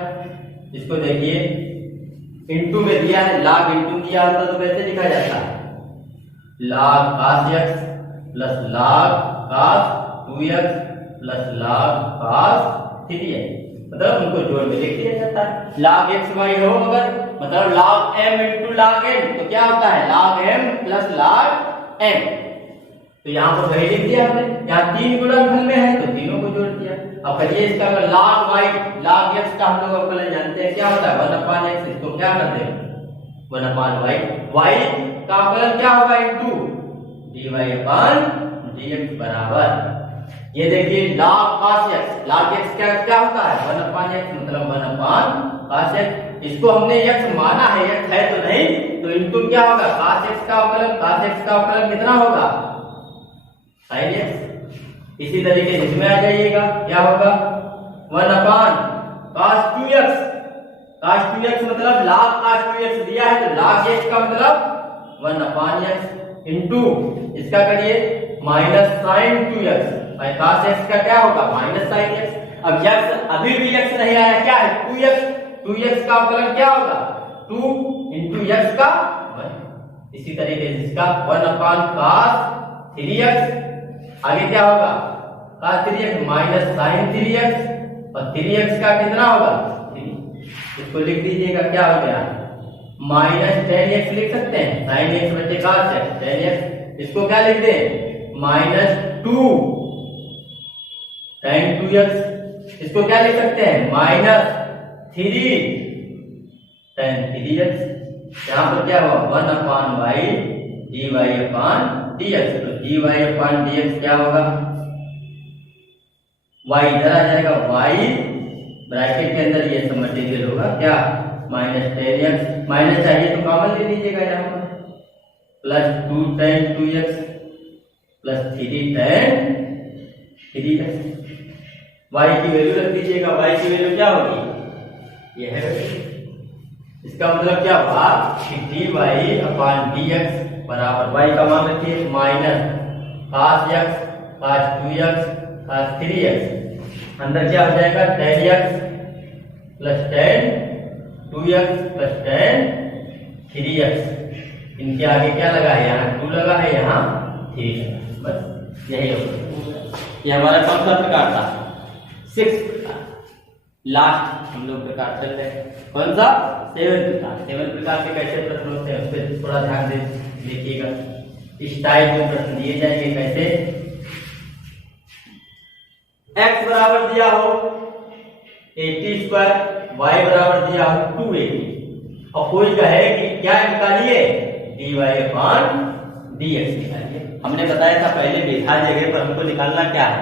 इसको देखिए इंटू में दिया है, log इंटू किया होता तो कैसे लिखा जाता है, log cos x plus log cos 2x plus log cos 3x, मतलब उनको जोड़ में लिख दिया जाता है। log x y हो अगर, मतलब log m into log n, तो क्या होता है log m plus log n। तो यहाँ पर वही लिख दिया हमने, यहाँ 3 गुणनफल में है तो तीनों को जोड़ दिया। अब करिए इसका अगर log y log x का हम लोग अवकलन जानते हैं, क्या होता है 1/x। इसको क्या करते हैं 1/y, y का अवकलन क्या होगा इंटू dy/dx बराबर, ये देखिए log cos x क्या होता है 1/x, मतलब 1/cos x। इसको हमने x माना है, x है तो नहीं, तो इंटू क्या होगा cos x का अवकलन कितना होगा sin x। इसी तरीके से इसमें आ जाइएगा, क्या होगा 1/cos 2x, cos 2x मतलब log cos 2x दिया है तो log x का मतलब 1/x इंटू इसका करिए माइनस sin 2x, और cos x का क्या होगा माइनस sin x। अब x अभी भी x नहीं आया, क्या है 2x का अवकलन क्या होगा 2 इंटू x का 1। इसी तरीके से इसका 1/cos 3x, आगे क्या होगा cos 3x minus sin 3x, और 3x का कितना होगा 3। इसको लिख दीजिएगा, क्या हो गया माइनस 10x लिख सकते हैं, sin x बचे cos x 10x। इसको क्या लिख दें माइनस 2 sin 2x। इसको क्या लिख सकते हैं माइनस 3 sin 3x। यहाँ पर क्या होगा 1/y dy/dx, तो dy/dx क्या होगा, y इधर आ जाएगा, y ब्रैकेट के अंदर ये सब मटेरियल होगा क्या माइनस 10x, माइनस चाहिए तो कॉमन ले लीजिएगा यहाँ पर, plus 2 tan 2x plus 3 tan 3x। y की वैल्यू रख दीजिएगा, y की वैल्यू क्या होगी ये है, इसका मतलब क्या हुआ dy/dx बराबर y का मान रखिए minus cos x cos 2x cos 3x, अंदर क्या हो जाएगा tan x plus tan 2x plus tan 3x। इनके आगे क्या लगा है, यहाँ 2 लगा है, यहाँ 3 लगा, बस यही होगा। ये हमारा कौन सा प्रकार था 6 लास्ट हम लोग प्रकार चल रहे हैं, कौन सा 7 प्रकार के कैसे प्रश्न होते हैं उस पर थोड़ा ध्यान दे देखिएगा। इस टाइप के प्रश्न दिए जाएंगे कैसे, x बराबर दिया हो 80 स्क्वायर, y बराबर दिया हो 280, और कोई कहे कि क्या निकालिए dy/dx निकालिए। हमने बताया था पहले भी हर जगह पर हमको निकालना क्या है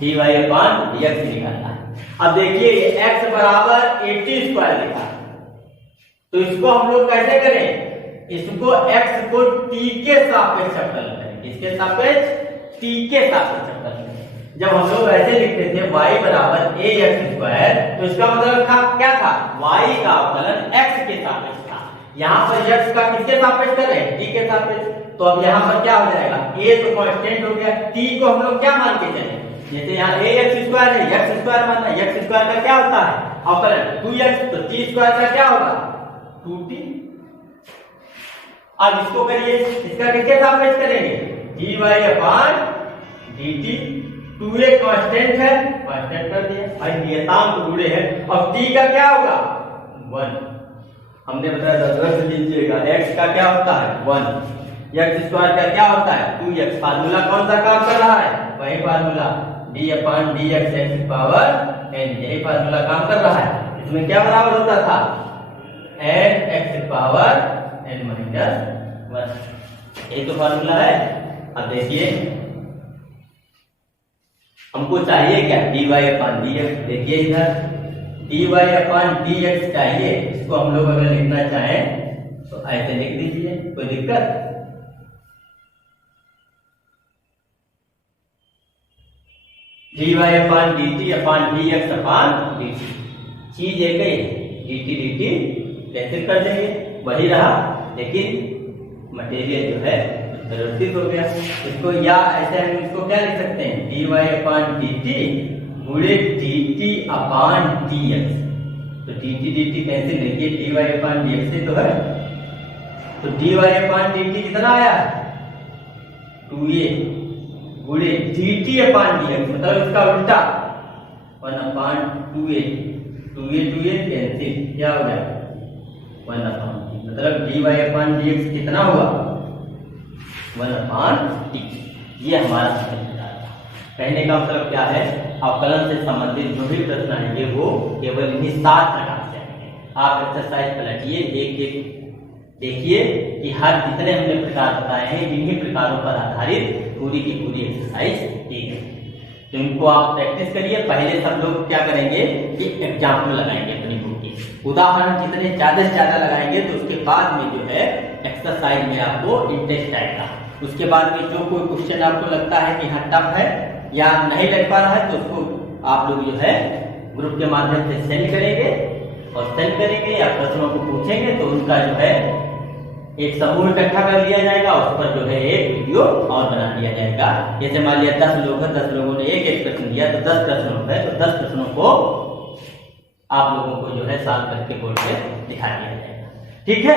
dy/dx निकालना है। अब देखिए x बराबर 80 स्क्वायर लिखा, तो इसको हम लोग कैसे करें, इसको x को t के सापेक्ष अवकलन करें, किसके सापेक्ष t के सापेक्ष अवकलन करें। जब हम लोग ऐसे लिखते थे y बराबर ax स्क्वायर, तो इसका मतलब था क्या था y का अवकलन x के सापेक्ष था, यहाँ पर x का किसके सापेक्ष कर रहे हैं t के सापेक्ष। तो अब यहाँ पर क्या हो जाएगा a तो कांस्टेंट हो गया, t को हम लोग क्या मान के चले, जैसे यहाँ ax स्क्वायर है x स्क्वायर मानना, x स्क्वायर का क्या होता है अवकलन 2x, तो t स्क्वायर का क्या होगा 2t। अब इसको करिए, इसका किसके सापेक्ष करेंगे dy/dt, 2a कांस्टेंट है, कांस्टेंट कर दिया, और नियतांक जुड़े हैं। अब t का क्या होगा 1, हमने बताया था रख लीजिएगा, x का क्या होता है 1, x स्क्वायर का क्या होता है 2x। फार्मूला कौन सा काम कर रहा है, वही formula d/dx x power n, यही फार्मूला काम कर रहा है। इसमें क्या बराबर होता था n x power n minus 1, यही तो फार्मूला है। अब देखिए हमको चाहिए क्या dy/dx, देखिए इधर dy/dx चाहिए, इसको हम लोग अगर लिखना चाहें तो ऐसे लिख दीजिए, कोई दिक्कत। dy अपान dt अपान dx अपान dt, चीज एक ही dt dt कैंसिल कर देंगे, वही रहा, लेकिन मटेरियल जो है परिवर्तित हो गया। इसको या ऐसे हम इसको क्या लिख सकते हैं, dy अपान dt गुणे dt अपान dx, तो dt dt कैंसिल, देखिए dy अपान dx से तो है, तो dy अपान dt कितना आया 2a गुणे dt अपान dx, मतलब इसका उल्टा 1 अपान 2a, 2a कैंसिल, क्या हो गया 1 अपान t, मतलब dy अपान dx कितना हुआ 1 अपान t। ये हमारा कहने का मतलब क्या है, अवकलन से संबंधित जो भी प्रश्न आएंगे वो केवल इन्हीं 7 प्रकार से आएंगे। आप एक्सरसाइज पलटिए, एक एक देखिए कि हर जितने हमने प्रकार बताए हैं इन्हीं प्रकारों पर आधारित पूरी की पूरी एक्सरसाइज दी है। तो इनको आप प्रैक्टिस करिए। पहले सब लोग क्या करेंगे कि एग्जाम्पल लगाएंगे अपनी बुक की, उदाहरण जितने ज्यादा से ज्यादा लगाएंगे तो उसके बाद में जो है एक्सरसाइज में आपको इंटरेस्ट आएगा। उसके बाद में जो कोई क्वेश्चन आपको लगता है कि हाँ टफ है या नहीं लग पा रहा है तो उसको आप लोग जो है ग्रुप के माध्यम से सेंड करेंगे, और सेंड करेंगे या प्रश्नों को पूछेंगे तो उनका जो है एक समूह इकट्ठा कर लिया जाएगा, उस पर जो है एक वीडियो और बना दिया जाएगा। जैसे मान लिया 10 लोग हैं, 10 लोगों ने एक एक प्रश्न दिया तो 10 प्रश्नों है, तो 10 प्रश्नों को आप लोगों को जो है सॉल्व करके बोर्ड पे दिखा दिया जाएगा। ठीक है।